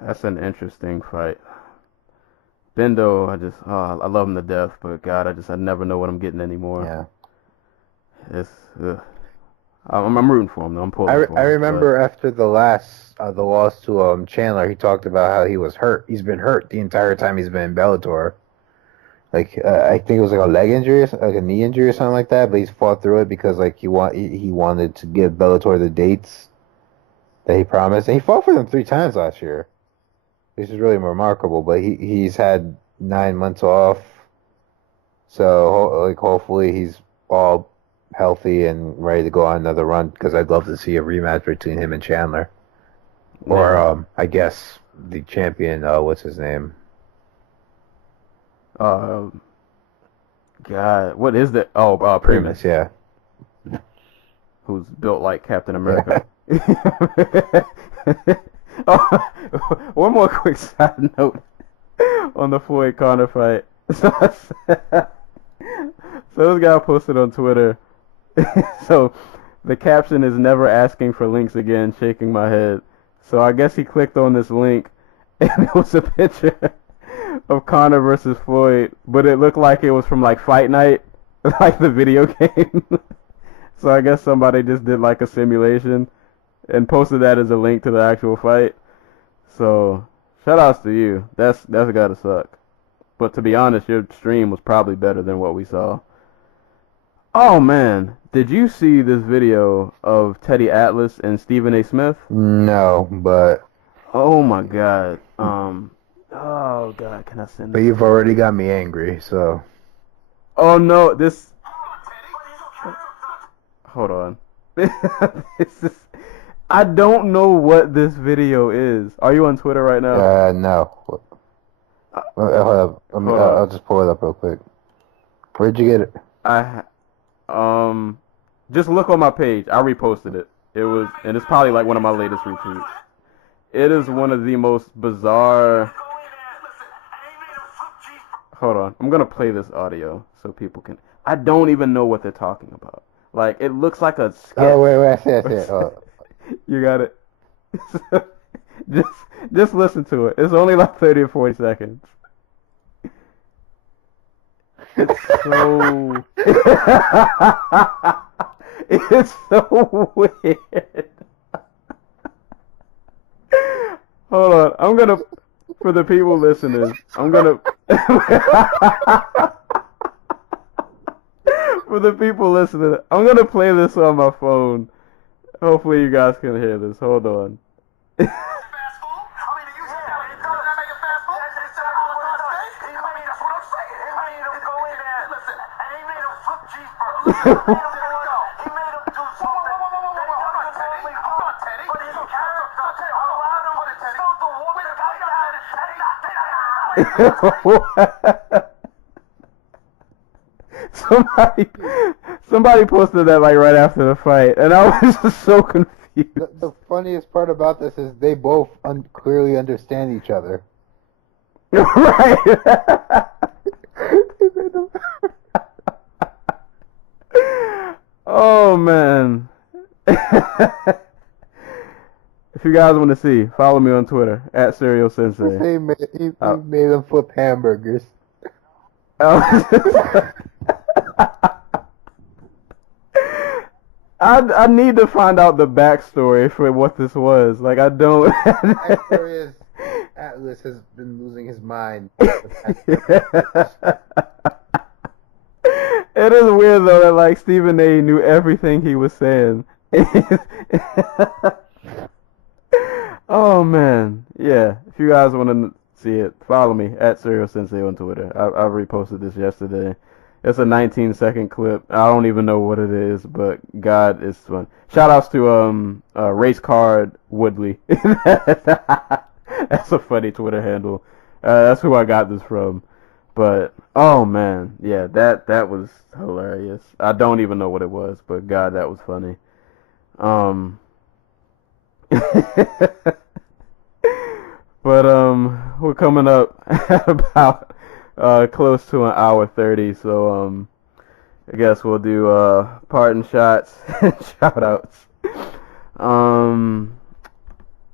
That's an interesting fight. Bendo, I love him to death, but God, I never know what I'm getting anymore. Yeah. I'm rooting for him though. I'm pulling for him. I remember after the loss to Chandler, he talked about how he was hurt. He's been hurt the entire time he's been in Bellator. Like I think it was like a leg injury, like a knee injury or something like that. But he's fought through it because like he wanted to give Bellator the dates that he promised, and he fought for them 3 times last year. This is really remarkable. But he's had 9 months off, so hopefully he's all healthy and ready to go on another run, because I'd love to see a rematch between him and Chandler. Or, I guess, the champion, what's his name? God, what is that? Oh, Primus. Yeah. Who's built like Captain America. Oh, one more quick side note on the Floyd Conor fight. So this guy posted on Twitter. So the caption is "never asking for links again," shaking my head. So I guess he clicked on this link, and it was a picture of Conor versus Floyd, but it looked like it was from like Fight Night, like the video game. So I guess somebody just did like a simulation and posted that as a link to the actual fight. So shout outs to you. That's gotta suck. But to be honest, your stream was probably better than what we saw. Oh man, did you see this video of Teddy Atlas and Stephen A. Smith? No, but... Oh my god. Oh god, can I send But this? you've already got me angry, so... Oh no, this... Hold on. I don't know what this video is. Are you on Twitter right now? No. Hold up. I'll just pull it up real quick. Where'd you get it? Just look on my page. I reposted it. And it's probably like one of my latest retweets. It is one of the most bizarre... Hold on. I'm gonna play this audio so people can... I don't even know what they're talking about. Like, it looks like a sketch. Oh, wait, I see it. Oh. You got it. Just listen to it. It's only like 30 or 40 seconds. It's so... it's so weird. Hold on. I'm gonna, for the people listening, I'm gonna, for the people listening, I'm gonna play this on my phone. Hopefully you guys can hear this. Hold on. Somebody posted that like right after the fight, and I was just so confused. The funniest part about this is they both clearly understand each other. Right. Oh man. If you guys want to see, follow me on Twitter at Serial Sensei. He made them flip hamburgers. I need to find out the backstory for what this was. Like, I don't. The backstory is Atlas has been losing his mind. It is weird though that like Stephen A. knew everything he was saying. Oh man, yeah. If you guys want to see it, follow me at Serial Sensei on Twitter. I reposted this yesterday. It's a 19-second clip. I don't even know what it is, but God, it's fun. Shout outs to Race Card Woodley. That's a funny Twitter handle. That's who I got this from. But oh man, yeah, that was hilarious. I don't even know what it was, but God, that was funny. But we're coming up at about close to an hour 30, so I guess we'll do parting shots and shout outs.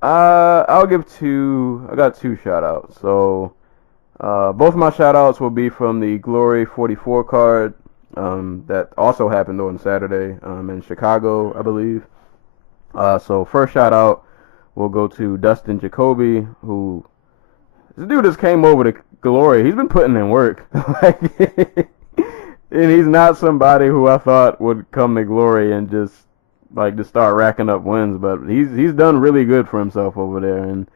I'll give two. I got two shout outs. So both my shout outs will be from the Glory 44 card that also happened on Saturday in Chicago, I believe. So first shout out will go to Dustin Jacoby, who this dude just came over to Glory. He's been putting in work. Like, and he's not somebody who I thought would come to Glory and just start racking up wins, but he's done really good for himself over there. And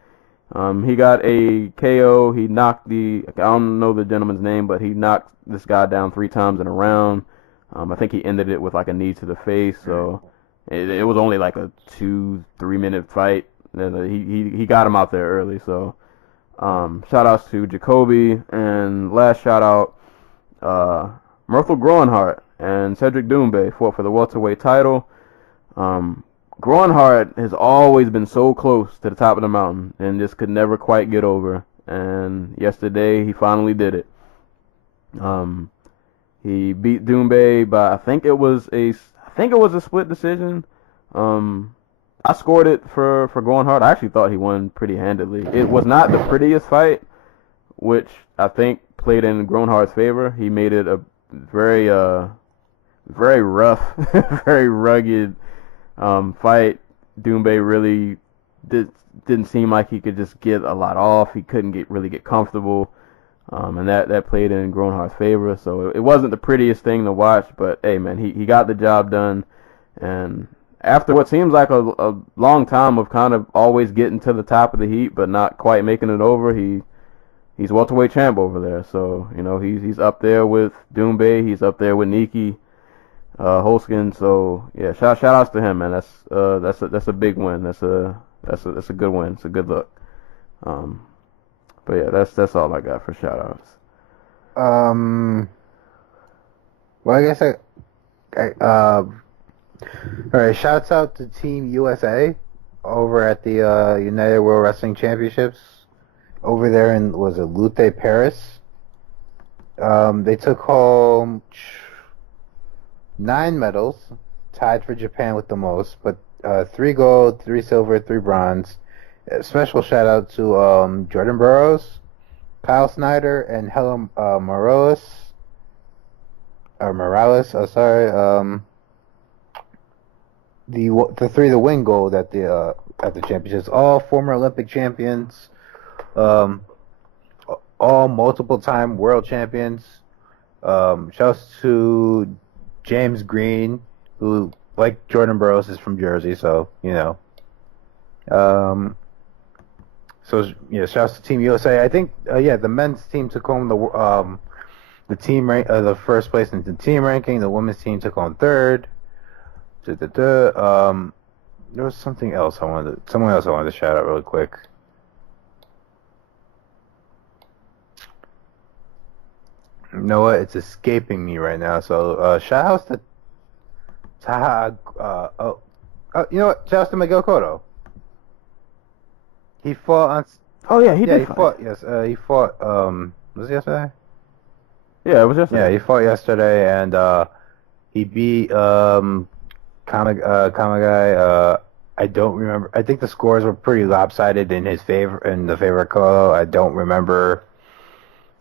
he got a KO. He knocked I don't know the gentleman's name, but he knocked this guy down 3 times in a round. I think he ended it with like a knee to the face. So it was only like a 2-3 minute fight. And he got him out there early. So shout outs to Jacoby, and last shout out Myrtle Groenhart and Cedric Doumbé fought for the welterweight title. Groenhart has always been so close to the top of the mountain and just could never quite get over. And yesterday he finally did it. He beat Doumbé by I think it was a split decision. I scored it for Groenhart. I actually thought he won pretty handedly. It was not the prettiest fight, which I think played in Groenhart's favor. He made it a very very rough, very rugged fight. Doumbé really didn't seem like he could just get a lot off. He couldn't really get comfortable, and that played in Groenhart's favor. So it wasn't the prettiest thing to watch, but hey man, he got the job done. And after what seems like a long time of kind of always getting to the top of the heat but not quite making it over, he's welterweight champ over there. So he's up there with Doumbé. He's up there with Nikki Holskin. So yeah, shout outs to him, man. That's a big win. That's a good win. It's a good look. But yeah, that's all I got for shout outs. Well, I guess all right, shouts out to Team USA over at the United World Wrestling Championships over there in, was it Lute, Paris? They took home 9 medals, tied for Japan with the most, but 3 gold, 3 silver, 3 bronze. A special shout out to Jordan Burroughs, Kyle Snyder, and Helen Morales. the three that win gold at the championships, all former Olympic champions, um, all multiple time world champions. Shouts to James Green, who, like Jordan Burroughs, is from Jersey, so you know. So yeah, shouts to Team USA. I think the men's team took home the team the first place in the team ranking. The women's team took home third. There was someone else I wanted to shout out really quick. You know what? It's escaping me right now. So shout outs to Taha. You know what? Shout outs to Miguel Cotto. He fought on. Oh yeah, he did. He fought. Yes, he fought. Was it yesterday? Yeah, it was yesterday. Yeah, he fought yesterday, and he beat Kamagai. I don't remember. I think the scores were pretty lopsided in his favor, in the favor of Cotto. I don't remember.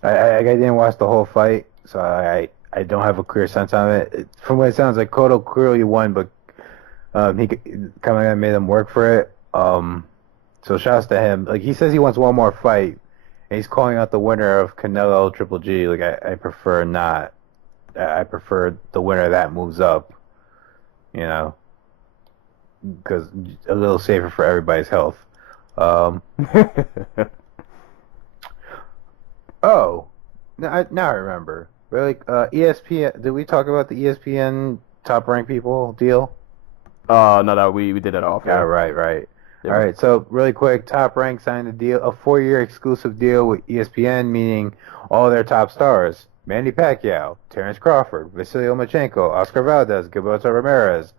I didn't watch the whole fight, so I don't have a clear sense on it. From what it sounds like, Cotto clearly won, but Kamagai made him work for it. So shouts to him. Like, he says he wants one more fight, and he's calling out the winner of Canelo Triple G. Like, I prefer not. I prefer the winner that moves up, you know, because a little safer for everybody's health. Oh, now I remember. Really, ESPN. Did we talk about the ESPN top ranked people deal? No, we did that off. Yeah, right. Yeah. All right, so really quick, Top Rank signed a 4-year exclusive deal with ESPN, meaning all their top stars: Manny Pacquiao, Terrence Crawford, Vasily Lomachenko, Oscar Valdez, Gilberto Ramirez,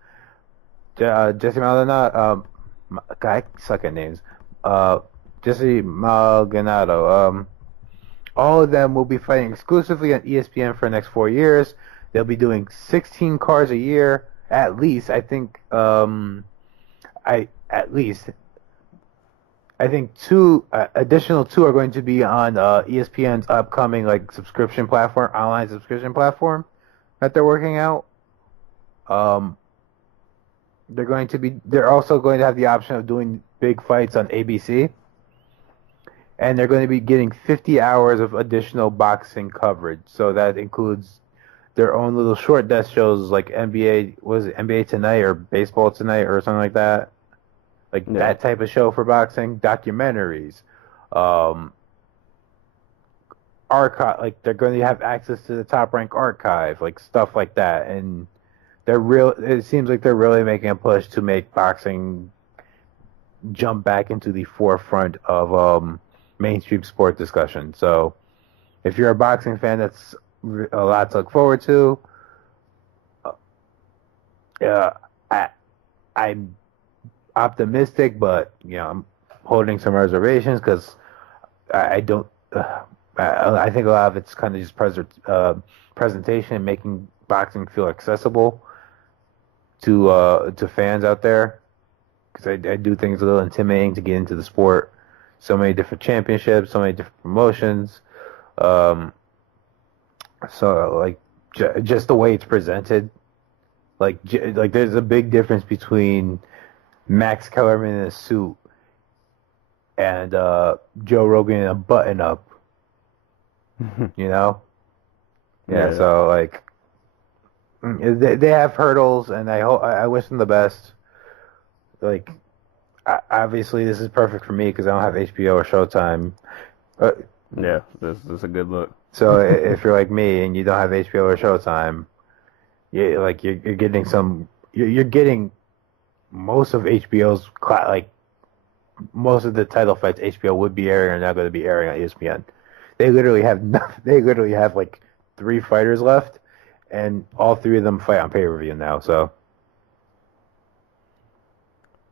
Jesse Maldonado. I suck at names. Jesse Maldonado. All of them will be fighting exclusively on ESPN for the next 4 years. They'll be doing 16 cards a year, at least. I think. I think additional two are going to be on ESPN's upcoming subscription platform, online subscription platform that they're working out. They're also going to have the option of doing big fights on ABC, and they're going to be getting 50 hours of additional boxing coverage. So that includes their own little short desk shows like NBA Tonight or Baseball Tonight or something like that. That type of show for boxing, documentaries, archive. They're going to have access to the Top Rank archive, stuff like that. And it seems like they're really making a push to make boxing jump back into the forefront of mainstream sport discussion. So, if you're a boxing fan, that's a lot to look forward to. I'm optimistic, but I'm holding some reservations because I don't. I think a lot of it's kind of just presentation and making boxing feel accessible to fans out there. Because I do think it's a little intimidating to get into the sport. So many different championships, so many different promotions. Just the way it's presented, there's a big difference between Max Kellerman in a suit and Joe Rogan in a button-up. Yeah. So they have hurdles, and I wish them the best. Obviously, this is perfect for me because I don't have HBO or Showtime. Yeah, this is a good look. So if you're like me and you don't have HBO or Showtime, you're getting most of HBO's most of the title fights HBO would be airing are now going to be airing on ESPN. They literally have 3 fighters left, and all 3 of them fight on pay-per-view now. So.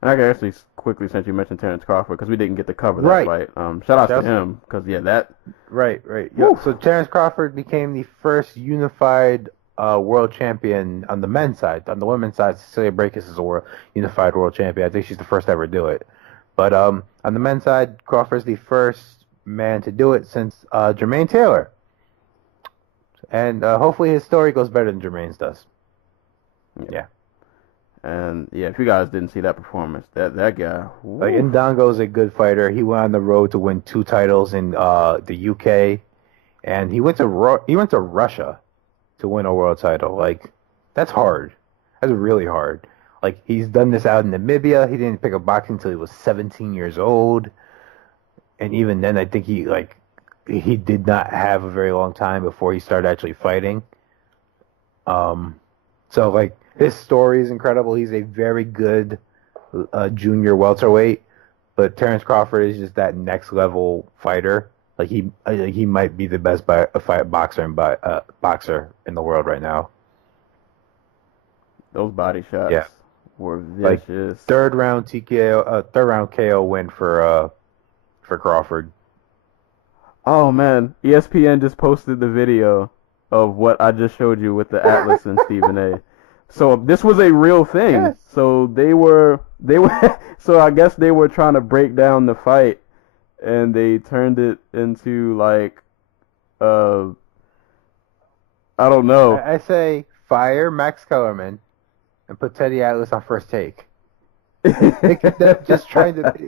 And I can actually quickly, since you mentioned Terrence Crawford, because we didn't get to cover that fight. Shout out to him, because that. Right. Yeah. So Terrence Crawford became the first unified world champion on the men's side. On the women's side, Cecilia Brækhus is a unified world champion. I think she's the first to ever do it. But on the men's side, Crawford's the first man to do it since Jermaine Taylor. And hopefully his story goes better than Jermaine's does. Yeah. And yeah, if you guys didn't see that performance, that guy, Like Ndongo's a good fighter. He went on the road to win 2 titles in the UK, and he went to Russia to win a world title. Like, that's hard. That's really hard. Like, he's done this out in Namibia. He didn't pick up boxing until he was 17 years old, and even then, I think he did not have a very long time before he started actually fighting. So like, his story is incredible. He's a very good junior welterweight, but Terrence Crawford is just that next level fighter. Like, he might be the best boxer in the world right now. Those body shots Yeah. were vicious. Third round KO win for Crawford. Oh man, ESPN just posted the video of what I just showed you with the Atlas and Stephen A. So this was a real thing. Yes. So they were so I guess they were trying to break down the fight, and they turned it into like I don't know. I say fire Max Kellerman and put Teddy Atlas on First Take. It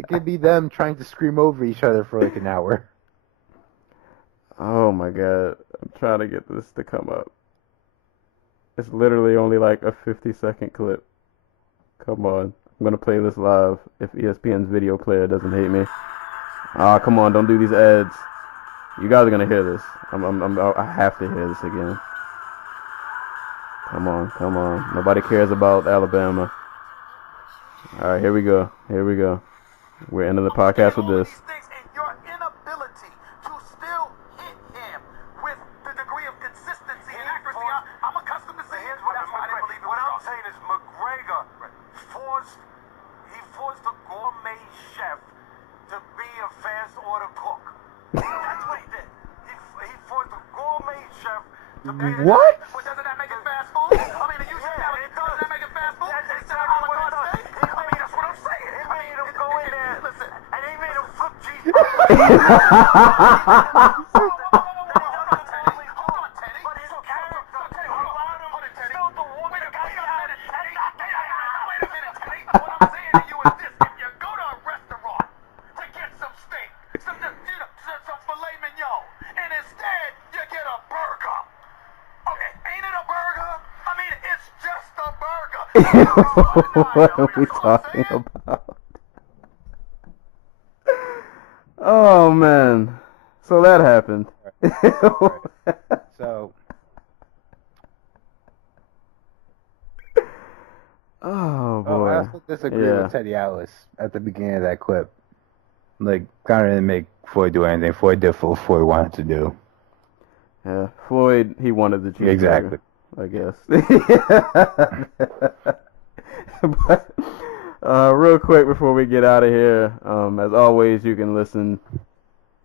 could be them trying to scream over each other for like an hour. Oh my god, I'm trying to get this to come up. It's literally only like a 50-second clip. Come on, I'm gonna play this live if ESPN's video player doesn't hate me. Ah, come on, don't do these ads. You guys are gonna hear this. I have to hear this again. Come on. Nobody cares about Alabama. All right, here we go. We're ending the podcast with this. What? Doesn't that make it fast food? I mean, you should have it. Doesn't that make it fast food? Instead of a good steak? I mean, that's what I'm saying. He made him go in there. Listen, and he made him flip What are we talking about? Oh man, so that happened. So, Oh boy. I also disagree with Teddy Atlas at the beginning of that clip. Like, kind of didn't make Floyd do anything. Floyd did what Floyd wanted to do. Yeah, Floyd, he wanted the cheeseburger. Exactly. I guess. But, real quick before we get out of here, as always, you can listen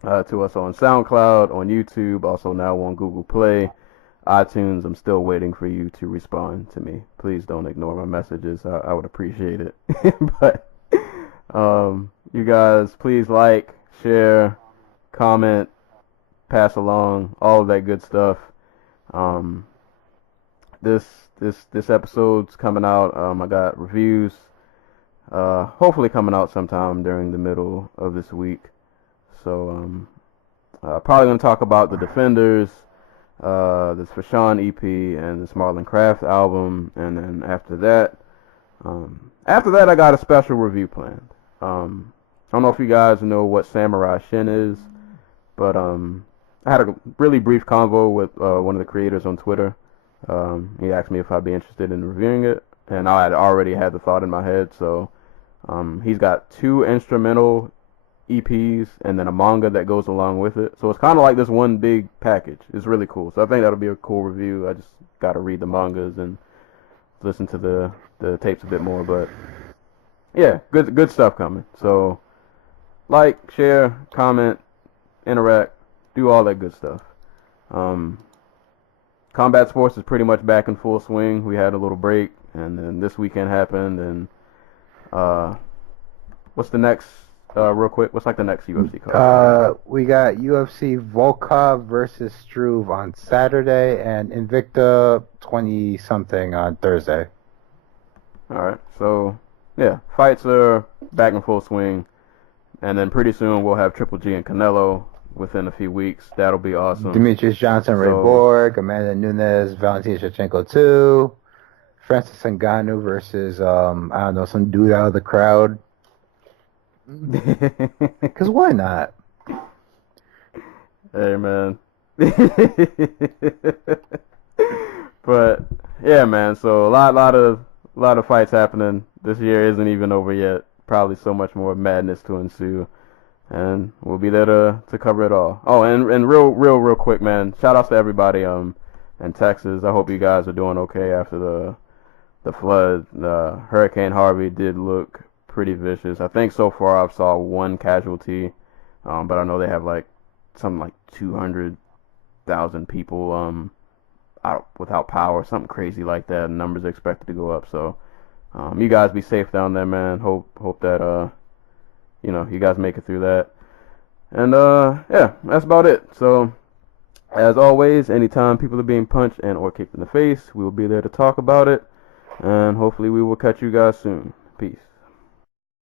to us on SoundCloud, on YouTube, also now on Google Play, iTunes. I'm still waiting for you to respond to me. Please don't ignore my messages. I would appreciate it. But you guys, please like, share, comment, pass along, all of that good stuff. This episode's coming out. I got reviews, hopefully coming out sometime during the middle of this week. So probably gonna talk about the Defenders, this Fashawn EP, and this Marlon Craft album, and then after that I got a special review planned. I don't know if you guys know what Samurai Shin is, but I had a really brief convo with one of the creators on Twitter. He asked me if I'd be interested in reviewing it, and I had already had the thought in my head. So he's got 2 instrumental EPs and then a manga that goes along with it. So it's kind of like this one big package. It's really cool. So I think that'll be a cool review. I just got to read the mangas and listen to the tapes a bit more. But yeah, good stuff coming. So like, share, comment, interact, do all that good stuff. Combat sports is pretty much back in full swing. We had a little break, and then this weekend happened. And what's the next? Real quick, what's like the next UFC card? We got UFC Volkov versus Struve on Saturday, and Invicta 20-something on Thursday. All right. So, yeah, fights are back in full swing. And then pretty soon we'll have Triple G and Canelo within a few weeks. That'll be awesome. Demetrius Johnson, Ray Borg, Amanda Nunes, Valentina Shevchenko 2, Francis Ngannou versus, I don't know, some dude out of the crowd. Because why not? Hey, man. But, yeah, man, so a lot of fights happening. This year isn't even over yet. Probably so much more madness to ensue, and we'll be there to cover it all. Oh, and real quick, man, shout outs to everybody in Texas. I hope you guys are doing okay after the flood. Hurricane Harvey did look pretty vicious. I think so far I've saw one casualty, but I know they have like something like 200,000 people out without power, something crazy like that. And numbers are expected to go up, so. You guys be safe down there, man. Hope that you guys make it through that. And yeah, that's about it. So as always, anytime people are being punched and or kicked in the face, we will be there to talk about it. And hopefully we will catch you guys soon. Peace.